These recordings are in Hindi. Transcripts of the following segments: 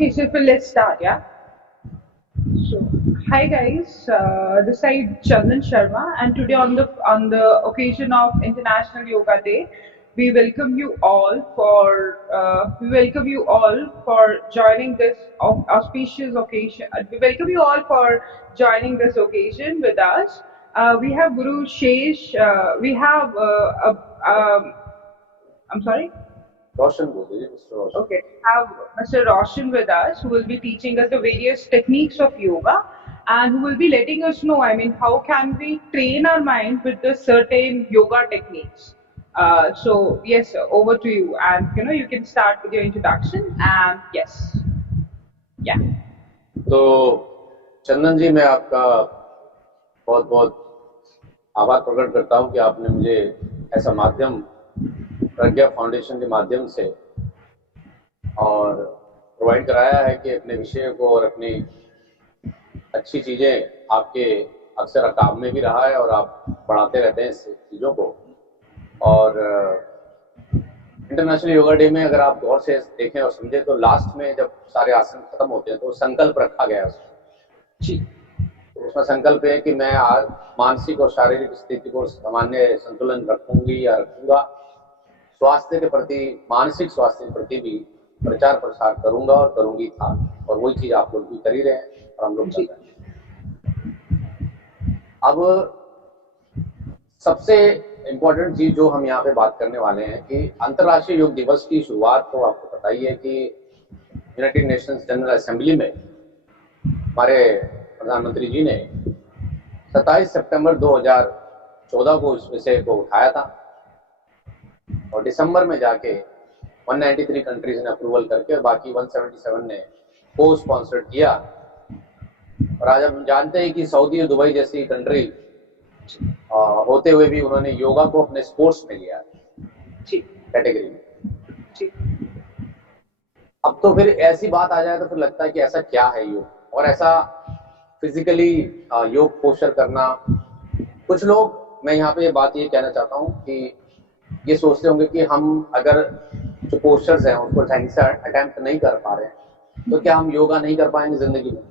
Okay, so let's start, yeah? So, hi guys, this side Chandan Sharma, and today on the occasion of International Yoga Day, we welcome you all for joining this auspicious occasion. We welcome you all for joining this occasion with us. We have Guru Shesh. We have I'm sorry. Roshan बोलिए mister Roshan. Okay, have Mr. Roshan with us who will be teaching us the various techniques of yoga and who will be letting us know, I mean, how can we train our mind with the certain yoga techniques. So, yes, sir, over to you. And, you can start with your introduction. And, yes, yeah. तो चंदन जी, मैं आपका बहुत बहुत आभार प्रकट करता हूं कि आपने मुझे ऐसा माध्यम प्रज्ञा फाउंडेशन के माध्यम से और प्रोवाइड कराया है कि अपने विषय को और अपनी अच्छी चीज़ें आपके अक्सर काम में भी रहा है और आप बढ़ाते रहते हैं इस चीज़ों को. और इंटरनेशनल योगा डे में अगर आप गौर से देखें और समझें तो लास्ट में जब सारे आसन खत्म होते हैं तो संकल्प रखा गया है उसमें. उसमें संकल्प है कि मैं आज मानसिक और शारीरिक स्थिति को सामान्य संतुलन रखूंगी या रखूंगा, स्वास्थ्य के प्रति, मानसिक स्वास्थ्य के प्रति भी प्रचार प्रसार करूंगा और करूंगी था. और वही चीज आप लोग भी कर ही रहे हैं और हम लोग कर रहे हैं. अब सबसे इम्पोर्टेंट चीज जो हम यहाँ पे बात करने वाले हैं कि अंतर्राष्ट्रीय योग दिवस की शुरुआत तो आपको पता ही है कि यूनाइटेड नेशंस जनरल असेंबली में हमारे प्रधानमंत्री जी ने 27 सितंबर 2014 को इस विषय को उठाया था और दिसंबर में जाके 193 कंट्रीज ने अप्रूवल करके और बाकी 177 ने को स्पॉन्सर किया. और आज हम जानते हैं कि सऊदी और दुबई जैसी कंट्री होते हुए भी उन्होंने योगा को अपने स्पोर्ट्स में लिया कैटेगरी में. अब तो फिर ऐसी बात आ जाए तो फिर लगता है कि ऐसा क्या है योग, और ऐसा फिजिकली योग पोस्चर करना. कुछ लोग, मैं यहाँ पे ये बात ये कहना चाहता हूँ कि ये सोचते होंगे कि हम अगर जो पोस्चर्स हैं उनको ढंग से अटेम्प्ट नहीं कर पा रहे हैं तो क्या हम योगा नहीं कर पाएंगे जिंदगी में.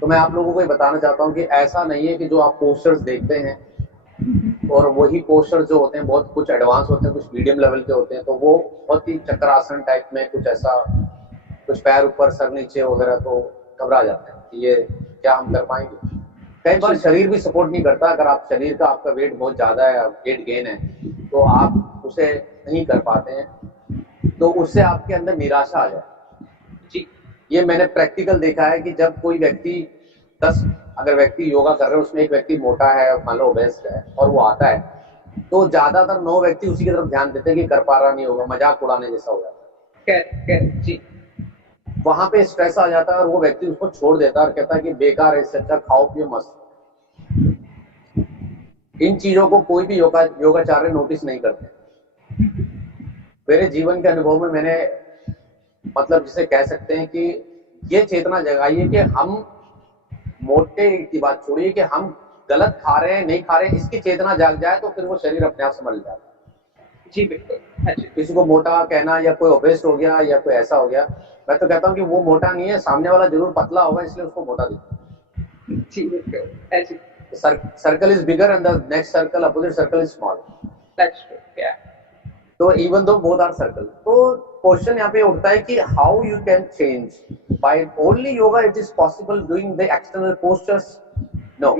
तो मैं आप लोगों को ये बताना चाहता हूँ कि ऐसा नहीं है कि जो आप पोस्चर्स देखते हैं और वही पोस्चर्स जो होते हैं बहुत कुछ एडवांस होते हैं, कुछ मीडियम लेवल के होते हैं, तो वो बहुत ही चक्रासन टाइप में कुछ ऐसा, कुछ पैर ऊपर सर नीचे वगैरह, तो घबरा जाते हैं कि ये क्या हम कर पाएंगे. कई बार शरीर भी सपोर्ट नहीं करता. अगर आप शरीर का आपका वेट बहुत ज्यादा है, वेट गेन है, तो आप उसे नहीं कर पाते हैं, तो उससे आपके अंदर निराशा आ जाए. ये मैंने प्रैक्टिकल देखा है कि जब कोई व्यक्ति 10 अगर व्यक्ति योगा कर रहे हैं उसमें एक व्यक्ति मोटा है, मान लो ओबेस है, और वो आता है तो ज्यादातर 9 व्यक्ति उसी की तरफ ध्यान देते हैं कि कर पा रहा नहीं होगा, मजाक उड़ाने जैसा हो जाता है. जी. वहां पे स्ट्रेस आ जाता है और वो व्यक्ति उसको छोड़ देता है और कहता है कि बेकार है, इससे अच्छा खाओ पियो मस्त. इन चीजों को कोई भी योगाचार्य नोटिस नहीं करते. मेरे जीवन के अनुभव में मैंने, मतलब जिसे कह सकते हैं कि ये चेतना जगाई है कि हम मोटे की बात छोड़िए कि हम गलत खा रहे हैं नहीं खा रहे हैं, इसकी चेतना जाग जाए तो फिर वो शरीर अपने आप संभल जाता है. जी बिल्कुल. किसी को मोटा कहना या कोई ओबेस हो गया या कोई ऐसा हो गया, मैं तो कहता हूँ कि वो मोटा नहीं है, सामने वाला जरूर पतला होगा इसलिए उसको मोटा दिखता है. जी बिल्कुल. Circle is bigger and the next circle, opposite circle is small. That's true. Yeah. तो even though both are circle, तो क्वेश्चन यहाँ पे उठता है कि how you can change by only yoga. It is possible doing the external postures? No.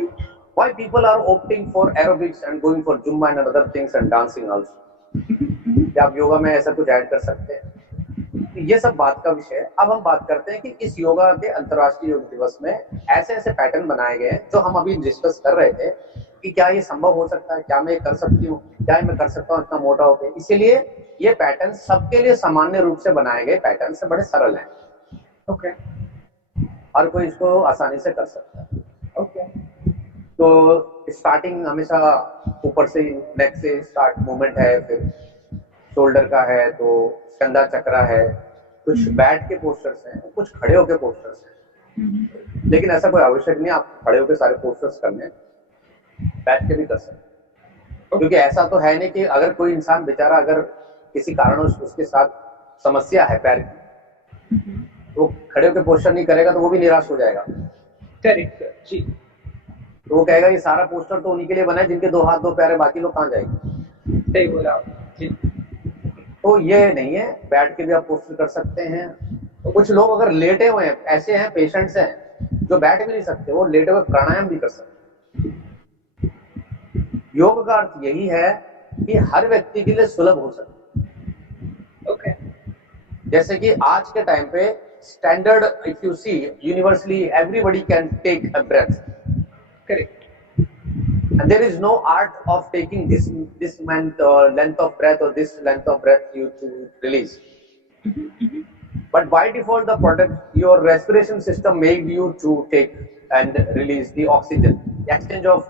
Why people are opting for aerobics and going for Zumba and other things and dancing also? क्या आप योगा में ऐसा कुछ ऐड कर सकते हैं? तो ये सब बात का विषय है. अब हम बात करते हैं कि इस योगा के अंतर्राष्ट्रीय योग दिवस में ऐसे ऐसे पैटर्न बनाए गए हैं जो हम अभी डिस्कस कर रहे थे कि क्या ये संभव हो सकता है, क्या मैं कर सकती हूँ, क्या मैं कर सकता हूँ इतना मोटा होकर. इसीलिए ये पैटर्न सबके लिए सामान्य रूप से बनाए गए पैटर्न से बड़े सरल हैं. ओके. हर कोई इसको आसानी से कर सकता है. ओके. तो स्टार्टिंग हमेशा ऊपर से, नेक से स्टार्ट मूवमेंट है, फिर शोल्डर का है, तो स्कंधा चक्रा है, कुछ बैठ के पोस्टर्स हैं, कुछ खड़े होके पोस्टर्स हैं. लेकिन ऐसा कोई आवश्यक नहीं आप खड़े होके सारे पोस्टर्स करने, बैठ के भी कर सकते हैं. क्योंकि ऐसा तो है नहीं कि अगर कोई इंसान बेचारा अगर किसी कारण उसके साथ समस्या है पैर की, तो खड़े होकर पोस्टर नहीं करेगा तो वो भी निराश हो जाएगा। करेक्ट सर जी। तो वो कहेगा ये सारा पोस्टर तो उन्हीं के लिए बना है जिनके 2 हाथ 2 पैर है, बाकी लोग कहाँ जाएंगे। सही बोला आप जी। तो ये नहीं है, बैठ के भी आप पोस्टर कर सकते हैं। तो कुछ लोग अगर लेटे हुए हैं, ऐसे हैं पेशेंट्स हैं जो बैठ भी नहीं सकते, वो लेटे हुए प्राणायाम भी कर सकते हैं। योग का अर्थ यही है कि हर व्यक्ति के लिए सुलभ हो सके। ओके। जैसे कि आज के टाइम पे standard, if you see universally everybody can take a breath. Correct. And there is no art of taking this length of breath or this length of breath you to release. But by default, the product, your respiration system made you to take and release the oxygen, the exchange of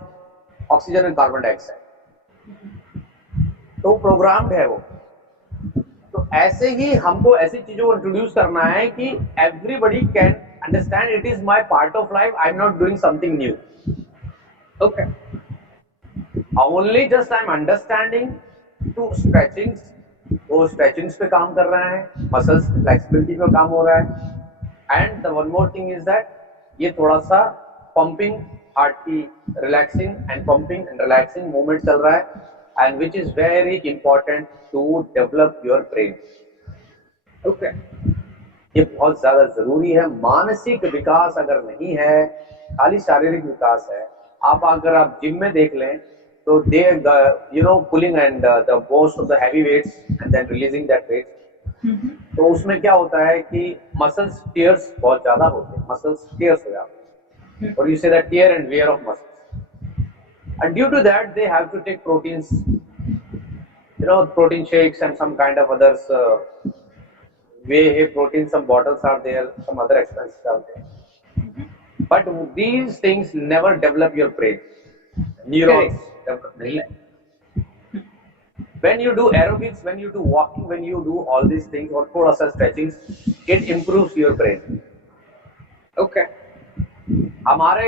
oxygen and carbon dioxide. तो प्रोग्राम्ड है वो। तो ऐसे ही हमको ऐसी चीजों को इंट्रोड्यूस करना है कि everybody can understand it is my part of life, I am not doing something new. Okay. Only just I'm understanding to stretching, वो स्ट्रेचिंग्स पे काम कर रहा है, मसल्स फ्लेक्सिबिलिटी पे काम हो रहा है। And the one more thing is that ये थोड़ा सा पंपिंग, हार्ट की relaxing and pumping and relaxing movement चल रहा है, and which is very important to develop your brain. Okay. ये बहुत ज्यादा जरूरी है। मानसिक विकास अगर नहीं है, खाली शारीरिक विकास है। अगर आप जिम में देख लें तो they pulling and the most of the heavy weights and then releasing that weight, तो उसमें क्या होता है कि मसल्स टियर्स बहुत ज्यादा होते हैं, मसल्स टियर्स हो जाते हैं, और you say that tear and wear of muscles, and due to that they have to take proteins, protein shakes and some kind of others, whey protein, some bottles are there, some other expenses are there, but these things never develop your brain, neurons develop. When you do aerobics, when you do walking, when you do all these things or thoda sa stretching, it improves your brain. Okay. हमारे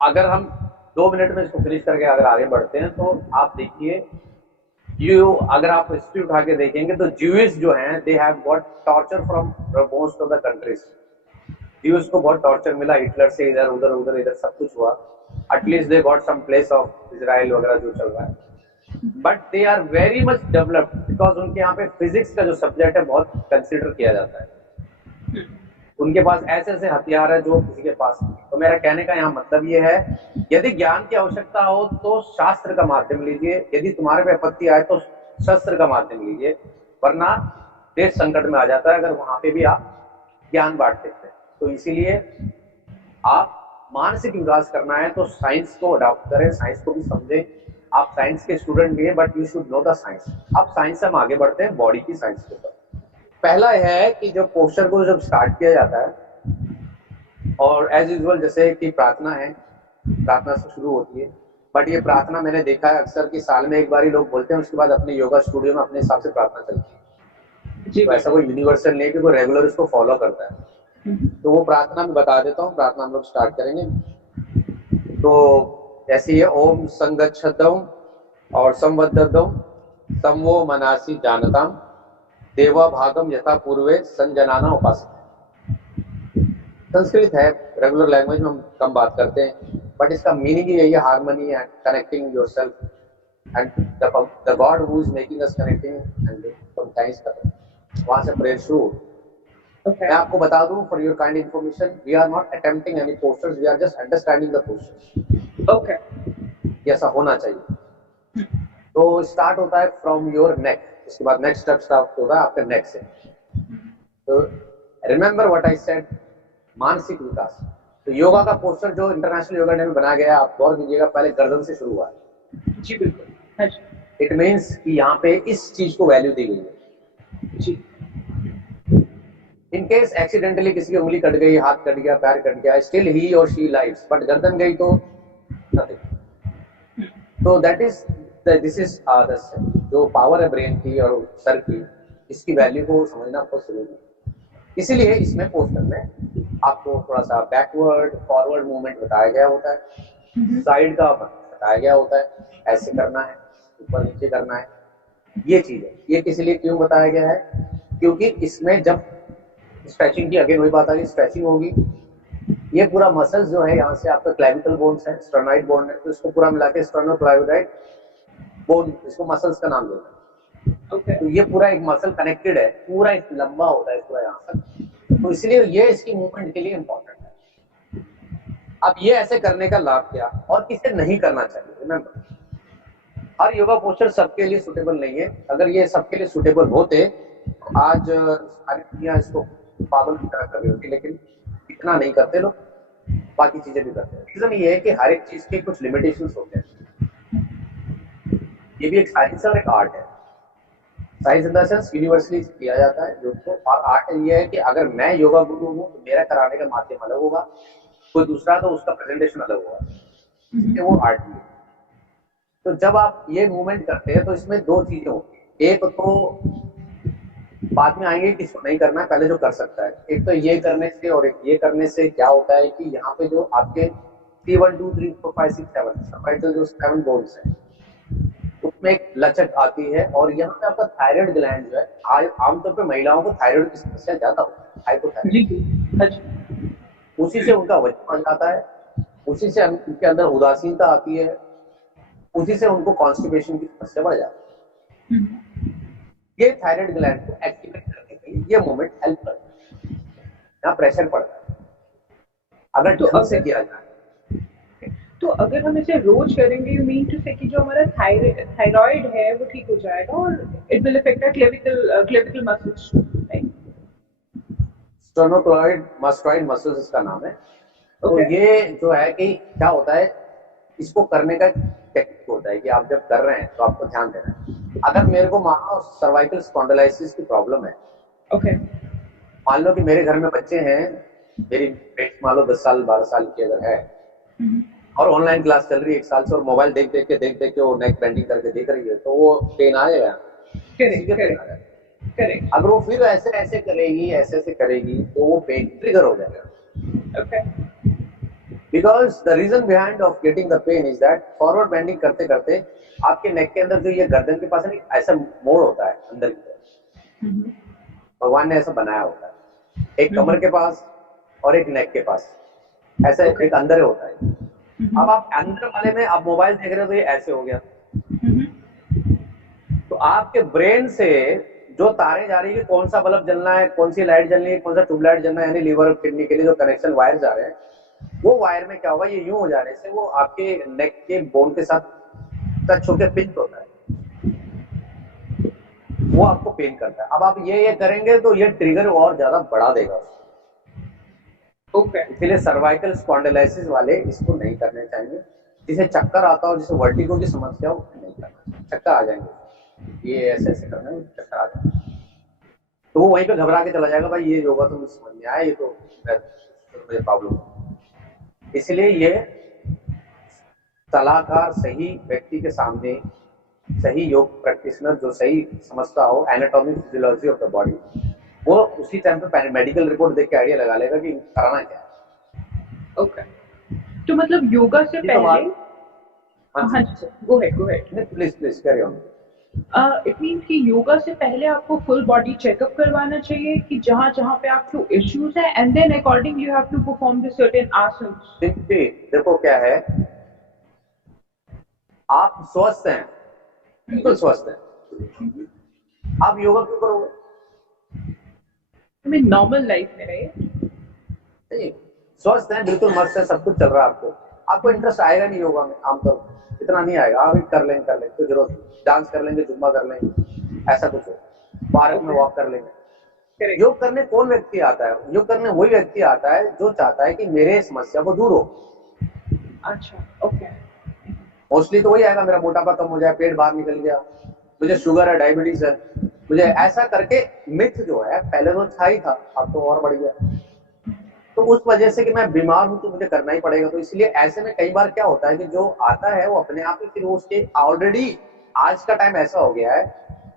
अगर हम 2 मिनट में इसको फिनिश करके अगर आगे बढ़ते हैं तो आप देखिए, अगर आप हिस्ट्री उठा के देखेंगे तो ज्यूइश जो हैं, they have got torture from most of the countries. Jewish को बहुत टॉर्चर मिला, हिटलर से इधर उधर इधर सब कुछ हुआ। At least they got some place of Israel वगैरह जो चल रहा है, but they are very much developed because उनके यहाँ पे फिजिक्स का जो सब्जेक्ट है बहुत कंसिडर किया जाता है। उनके पास ऐसे ऐसे हथियार है जो किसी के पास नहीं। तो मेरा कहने का यहाँ मतलब ये है, यदि ज्ञान की आवश्यकता हो तो शास्त्र का माध्यम लीजिए, यदि तुम्हारे पे आपत्ति आए तो शस्त्र का माध्यम लीजिए, वरना देश संकट में आ जाता है अगर वहां पे भी आप ज्ञान बांटते थे। तो इसीलिए आप मानसिक विकास करना है तो साइंस को अडॉप्ट करें, साइंस को भी समझें। आप साइंस के स्टूडेंट भी हैं, but you should know the science. अब साइंस से हम आगे बढ़ते हैं बॉडी की साइंस के ऊपर। पहला है कि जो पोस्चर को जब स्टार्ट किया जाता है, और एज यूजुअल जैसे कि प्रार्थना है, प्रार्थना से शुरू होती है, बट ये प्रार्थना मैंने देखा है अक्सर कि साल में एक बार ही लोग बोलते हैं, उसके बाद अपने योगा स्टूडियो में अपने हिसाब से प्रार्थना चलती है जी। तो ऐसा कोई यूनिवर्सल नहीं है कि कोई रेगुलर इसको फॉलो करता है। तो वो प्रार्थना में बता देता हूँ, प्रार्थना हम लोग स्टार्ट करेंगे। तो ऐसी है, ओम संगच्छतम और संवद्धतम समवो मनासी जानताम देवा भागम यथा पूर्वे संजनाना उपासना। संस्कृत है, रेगुलर लैंग्वेज में हम कम बात करते हैं, बट इसका मीनिंग ही यही है, harmony and connecting yourself and the God who is making us connecting and sometimes वहां से प्रेयर शुरू। मैं आपको बता दूं for your kind information, we are not attempting any postures, we are just understanding the postures. Okay, ऐसा होना चाहिए। तो स्टार्ट होता है फ्रॉम योर नेक, उसके बाद नेक्स्ट स्टेप स्टार्ट होगा आपके नेक से। तो रिमेंबर व्हाट आई सेड, मानसिक विकास। तो योगा का पोस्टर जो इंटरनेशनल योगा डे में बनाया गया, आप गौर कीजिएगा, पहले गर्दन से शुरू हुआ है जी। बिल्कुल, इट मीन्स कि यहाँ पे इस चीज को वैल्यू दी गई है जी। इन केस एक्सीडेंटली किसी की उंगली कट गई, हाथ कट गया, पैर कट गया, स्टिल ही और शी लाइव्स, बट गर्दन गई तो नथिंग। तो दैट इज दिस इज जो पावर है ब्रेन की और सर की, इसकी वैल्यू को समझना बहुत जरूरी है। इसीलिए इसमें पोस्टर में आपको थोड़ा सा बैकवर्ड फॉरवर्ड मूवमेंट बताया गया होता है, साइड का बताया गया होता है, ऐसे करना है, ऊपर नीचे करना है, ये चीज है। ये किस लिए क्यों बताया गया है? क्योंकि इसमें जब स्ट्रेचिंग की अगेन वही बात आ गई, स्ट्रेचिंग होगी। ये पूरा मसल्स जो है यहाँ से आपका क्लेविकल बोन्स है, स्टर्नाइड बोन है, तो इसको पूरा मिला के स्टर्नोक्लेविडाइड बोन, इसको मसल्स का नाम देता है। ओके तो ये पूरा एक मसल कनेक्टेड है, पूरा एक लंबा होता है पूरा यहाँ तक, तो इसलिए ये इसकी मूवमेंट के लिए इंपॉर्टेंट है। अब ये ऐसे करने का लाभ क्या और किसे नहीं करना चाहिए, रिमेंबर हर योगा पोस्चर सबके लिए सुटेबल नहीं है। अगर ये सबके लिए सुटेबल होते तो आज सारी दुनिया इसको पागल की तरह कर रही होती, लेकिन इतना नहीं करते लोग, बाकी चीजें भी करते हैं। रीजन ये है कि हर एक चीज के कुछ लिमिटेशंस होते हैं। ये भी एक साइंस और एक आर्ट है। Science in the sense universally किया जाता है योग को, और आर्ट ये है कि अगर मैं योगा गुरु हूँ तो मेरा कराने का माध्यम अलग होगा, कोई दूसरा तो उसका प्रेजेंटेशन अलग होगा, इसलिए वो आर्ट भी है। तो जब आप ये मूवमेंट करते हैं तो इसमें दो चीजें होती हैं, एक तो बाद में आएंगे कि इसको नहीं करना है, पहले जो कर सकता है। एक तो ये करने से और एक ये करने से क्या होता है कि यहाँ पे जो आपके 3 1 2 3 4 5 6 7 सर्वाइकल जो 7 बोन्स हैं उसमें एक लचक आती है, और यहाँ पे आपका थायराइड ग्लैंड जो है, आमतौर पे महिलाओं को थायराइड की समस्या ज्यादा होती है, हाइपोथायराइड, उसी से उनका वजन बढ़ जाता है, उसी से उनके अंदर उदासीनता आती है, उसी से उनको कॉन्स्टिपेशन की समस्या बढ़ जाती है। ये थायराइड ग्लैंड को एक्टिवेट करने के लिए ये मूवमेंट हेल्प करता है। यहाँ प्रेशर पड़ता है अगर ढंग से किया जाए। तो अगर हम इसे रोज करेंगे, यू मीन टू से कि जो हमारा थायराइड है वो ठीक हो जाएगा और it will affect our clavicle muscles, right? Sternocleidomastoid muscles इसका नाम है। तो ये जो है कि क्या होता है, इसको करने का टेक्निक होता है कि आप जब कर रहे हैं तो आपको ध्यान देना है। अगर मेरे को मानो सर्वाइकल स्पॉन्डिलाइसिस की प्रॉब्लम है, मान लो कि मेरे घर में बच्चे हैं, मेरी बेटी मान लो 10 साल 12 साल की अगर है और ऑनलाइन क्लास चल रही है 1 साल से, और मोबाइल देख देख के वो नेक बेंडिंग करके देख रही है, तो वो पेन आएगा। करेक्ट। अगर वो फिर ऐसे ऐसे करेगी तो वो पेन ट्रिगर हो जाएगा। Because the reason behind of getting the pain is that forward bending करते करते आपके नेक के अंदर जो ये गर्दन के पास ऐसा मोड़ होता है अंदर की तरफ, भगवान ने ऐसा बनाया होता है, एक कमर के पास और एक नेक के पास, ऐसा एक अंदर होता है। अब आप अंदर वाले में आप मोबाइल देख रहे हो तो ये ऐसे हो गया, तो आपके ब्रेन से जो तारे जा रही है, कौन सा बल्ब जलना है, कौन सी लाइट जलनी है, कौन सा ट्यूबलाइट जलना है, यानी लीवर और किडनी के लिए जो कनेक्शन वायर जा रहे हैं, वो वायर में क्या होगा, ये यूं हो जाने से वो आपके नेक के बोन के साथ टच होकर पिंच होता है, वो आपको पेन करता है। अब आप ये करेंगे तो ये ट्रिगर और ज्यादा बढ़ा देगा उसको। इसलिए सर्वाइकल स्पॉन्डिलाइसिस वाले इसको नहीं करने चाहिए। जिसे चक्कर आता हो, जिसे वर्टिगो की समस्या हो, नहीं करना, चक्कर आ जाएंगे, ये ऐसे ऐसे करना है चक्कर आ जाएंगे, तो वो वहीं पे घबरा के चला जाएगा, भाई ये योगा तो मुझे समझ में आया, ये तो मुझे प्रॉब्लम है। इसलिए ये सलाहकार सही व्यक्ति के सामने, सही योग प्रैक्टिशनर जो सही समझता हो anatomy physiology of the body, वो उसी टाइम पे मेडिकल रिपोर्ट देख के आइडिया लगा लेगा कि कराना क्या है। तो मतलब योगा से पहले, go ahead please carry on. It mean कि योगा से पहले आपको फुल बॉडी चेकअप करवाना चाहिए कि जहां जहां पे आपको इश्यूज है, and then according you have to perform the certain asanas. देखो क्या है, आप स्वस्थ हैं, बिल्कुल स्वस्थ हैं, आप योगा क्यों करोगे? I mean, नॉर्मल लाइफ में रहे, नहीं, स्वस्थ हैं, बिल्कुल मस्त है, सब कुछ चल रहा है, आपको इंटरेस्ट आएगा नहीं योगा में, आमतौर पर इतना नहीं आएगा। आप कर लेंगे तो जरूर डांस कर लेंगे, जुम्बा कर लेंगे, ऐसा कुछ हो, पार्क में वॉक कर लेंगे। योग करने कौन व्यक्ति आता है? योग करने वही व्यक्ति आता है जो चाहता है कि मेरे समस्या को दूर हो। अच्छा, ओके। मोस्टली तो वही आएगा, मेरा मोटापा कम हो जाए, पेट बाहर निकल गया, मुझे शुगर है, डायबिटीज है, मुझे ऐसा करके मिथ जो है पहले तो था ही था, अब तो और बढ़ गया। तो उस वजह से कि मैं बीमार हूं तो मुझे करना ही पड़ेगा। तो इसलिए ऐसे में कई बार क्या होता है कि जो आता है वो अपने आप ही फिर उसके ऑलरेडी, आज का टाइम ऐसा हो गया है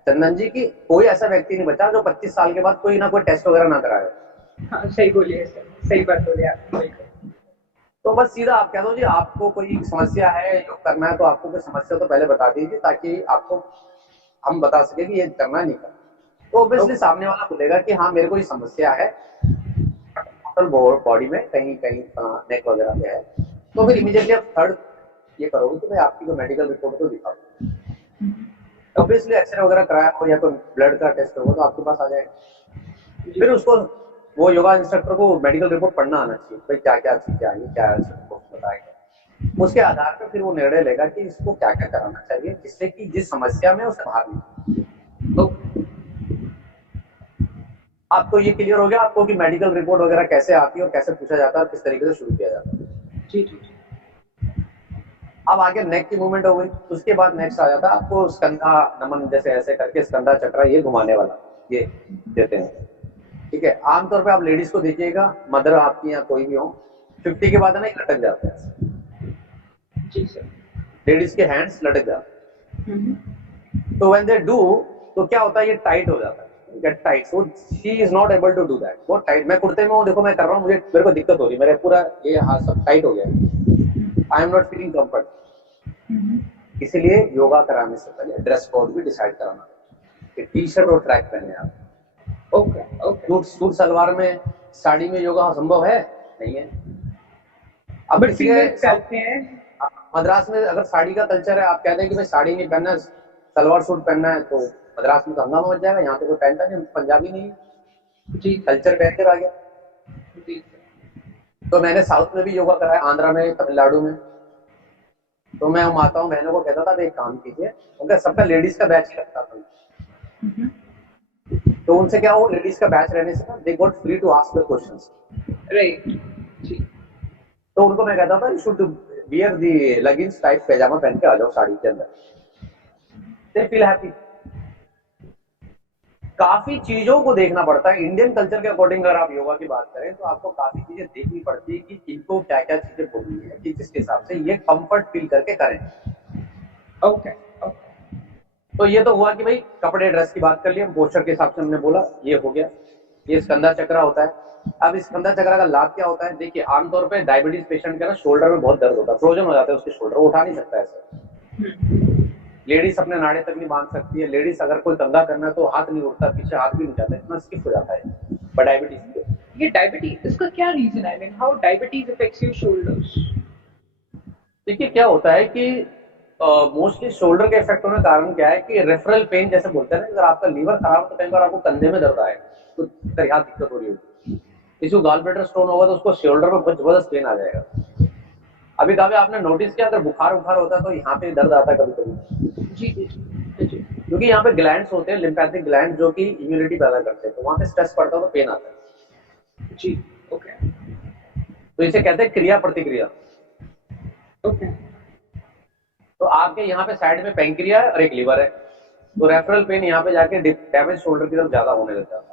चंदन जी की कोई ऐसा व्यक्ति नहीं बचा जो 25 साल के बाद कोई ना कोई टेस्ट वगैरह ना कराए। हाँ, सही बोलिए सर, सही बात बोलिए आप। तो बस सीधा आप कह दो जी आपको कोई समस्या है, योग करना है, तो आपको कोई समस्या तो पहले बता दीजिए ताकि आपको हम बता सके कि ये करना नहीं करना। तो ऑब्वियसली सामने वाला बोलेगा कि हाँ मेरे को ये समस्या है टोटल बॉडी में, कहीं कहीं नेक वगैरह पे है, तो फिर इमीडिएटली आप थर्ड ये करोगे कि भाई आपकी जो मेडिकल रिपोर्ट को दिखाओ। ऑब्वियसली एक्सरे वगैरह कराया हो या कोई ब्लड का टेस्ट होगा तो आपके पास आ जाएगा। फिर उसको वो योगा इंस्ट्रक्टर को मेडिकल रिपोर्ट पढ़ना आना चाहिए, भाई क्या क्या चीजें आई, क्या रिपोर्ट बताएगा। उसके आधार पर फिर वो निर्णय लेगा कि इसको क्या क्या कराना चाहिए जिससे कि जिस समस्या में उसे बाहर निकले। तो आपको ये क्लियर हो गया आपको कि मेडिकल रिपोर्ट वगैरह कैसे आती है और कैसे पूछा जाता है और किस तरीके से शुरू किया जाता है। जी जी। अब आगे नेक की मूवमेंट हो गई, उसके बाद नेक्स्ट आ जाता है आपको स्कंधा नमन, जैसे ऐसे करके स्कंधा चक्र ये घुमाने वाला ये देते हैं। ठीक है, आमतौर पे आप लेडीज को देखिएगा, मदर आपकी या कोई भी हो, 50 के बाद ना लटक जाते हैं। जी सर। लेडीज के हैंड्स लटक जाते हैं। तो व्हेन दे डू तो क्या होता है, ये टाइट हो जाता है, get tight, so she is not able to do that. बहुत टाइट, मैं कुर्ते में हूँ, देखो मैं कर रहा हूँ, मेरे को दिक्कत हो रही है, मेरे पूरा ये हाथ सब टाइट हो गया, I am not feeling comfort. इसीलिए योगा कराने से पहले ड्रेस कोड भी डिसाइड कराना, टी शर्ट और ट्रैक पहने आप। Okay okay. सूट सलवार में साड़ी में योगा संभव है? नहीं है। अब करते हैं मद्रास में अगर साड़ी का कल्चर है, आप कहते हैं कि भाई साड़ी नहीं पहनना सलवार सूट पहनना है, तो मद्रास में तो हंगामा मच जाएगा, यहाँ पे कोई पहनता नहीं, पंजाबी नहीं जी, कल्चर पहन कर आ गया। जी। तो मैंने साउथ में भी योगा कराया, आंध्रा में, तमिलनाडु में। तो मैं माताओं बहनों को कहता था एक काम कीजिए, उनका सबका लेडीज का बैच ही रखता था। तो उनसे क्या हो, लेडीज का बैच रहने से ना they got free to ask the questions. Right जी। तो उनको मैं कहता था you should wear the leggings type पैजामा पहन के आ जाओ साड़ी के अंदर, दे फील हैप्पी। काफी चीजों को देखना पड़ता है इंडियन कल्चर के अकॉर्डिंग। अगर आप योगा की बात करें तो आपको काफी चीजें देखनी पड़ती है कि इनको क्या क्या चीजें बोलनी है कि जिसके हिसाब से ये कंफर्ट फील करके करें। Okay okay. तो ये तो हुआ कि भाई कपड़े ड्रेस की बात कर लिया, पोस्चर के हिसाब से हमने बोला, ये हो गया। ये स्कंधा चक्र होता है। अब इस स्कंधा चक्र का लाभ क्या होता है, देखिए आमतौर पे डायबिटीज पेशेंट का ना शोल्डर में बहुत दर्द होता है, फ्रोजन हो जाता है उसके शोल्डर, उठा नहीं सकता ऐसे। लेडीज अपने नाड़े तक नहीं बांध सकती है, लेडीज अगर कोई कंधा करना है तो हाथ नहीं उठता, पीछे हाथ भी नहीं जाता, इतना स्टिफ हो जाता है डायबिटीज। ये डायबिटीज, इसका क्या रीजन है, how diabetes affects your shoulders? देखिए क्या होता है कि मोस्टली शोल्डर के इफेक्ट होने का कारण क्या है कि रेफरल पेन जैसे बोलते हैं ना, अगर आपका लीवर खराब हो तो कई बार आपको कंधे में दर्द आएगा, तो यहाँ दिक्कत हो रही होगी। किसी को गॉल ब्लैडर स्टोन होगा तो उसको शोल्डर में बहुत जबरदस्त पेन आ जाएगा। अभी कभी आपने नोटिस किया अगर बुखार होता है तो यहाँ पे दर्द आता है कभी कभी। जी जी जी। क्योंकि यहाँ पे ग्लैंड्स होते हैं, लिम्फेटिक ग्लैंड, जो कि इम्यूनिटी पैदा करते हैं, तो वहां पे स्ट्रेस पड़ता है तो पेन आता है। जी ओके। तो इसे कहते हैं क्रिया प्रतिक्रिया। ओके। तो आपके यहाँ पे साइड में पैंक्रिया और एक लीवर है, तो रेफरल पेन यहाँ पे जाके डैमेज शोल्डर की तरफ ज्यादा होने लग जाता है।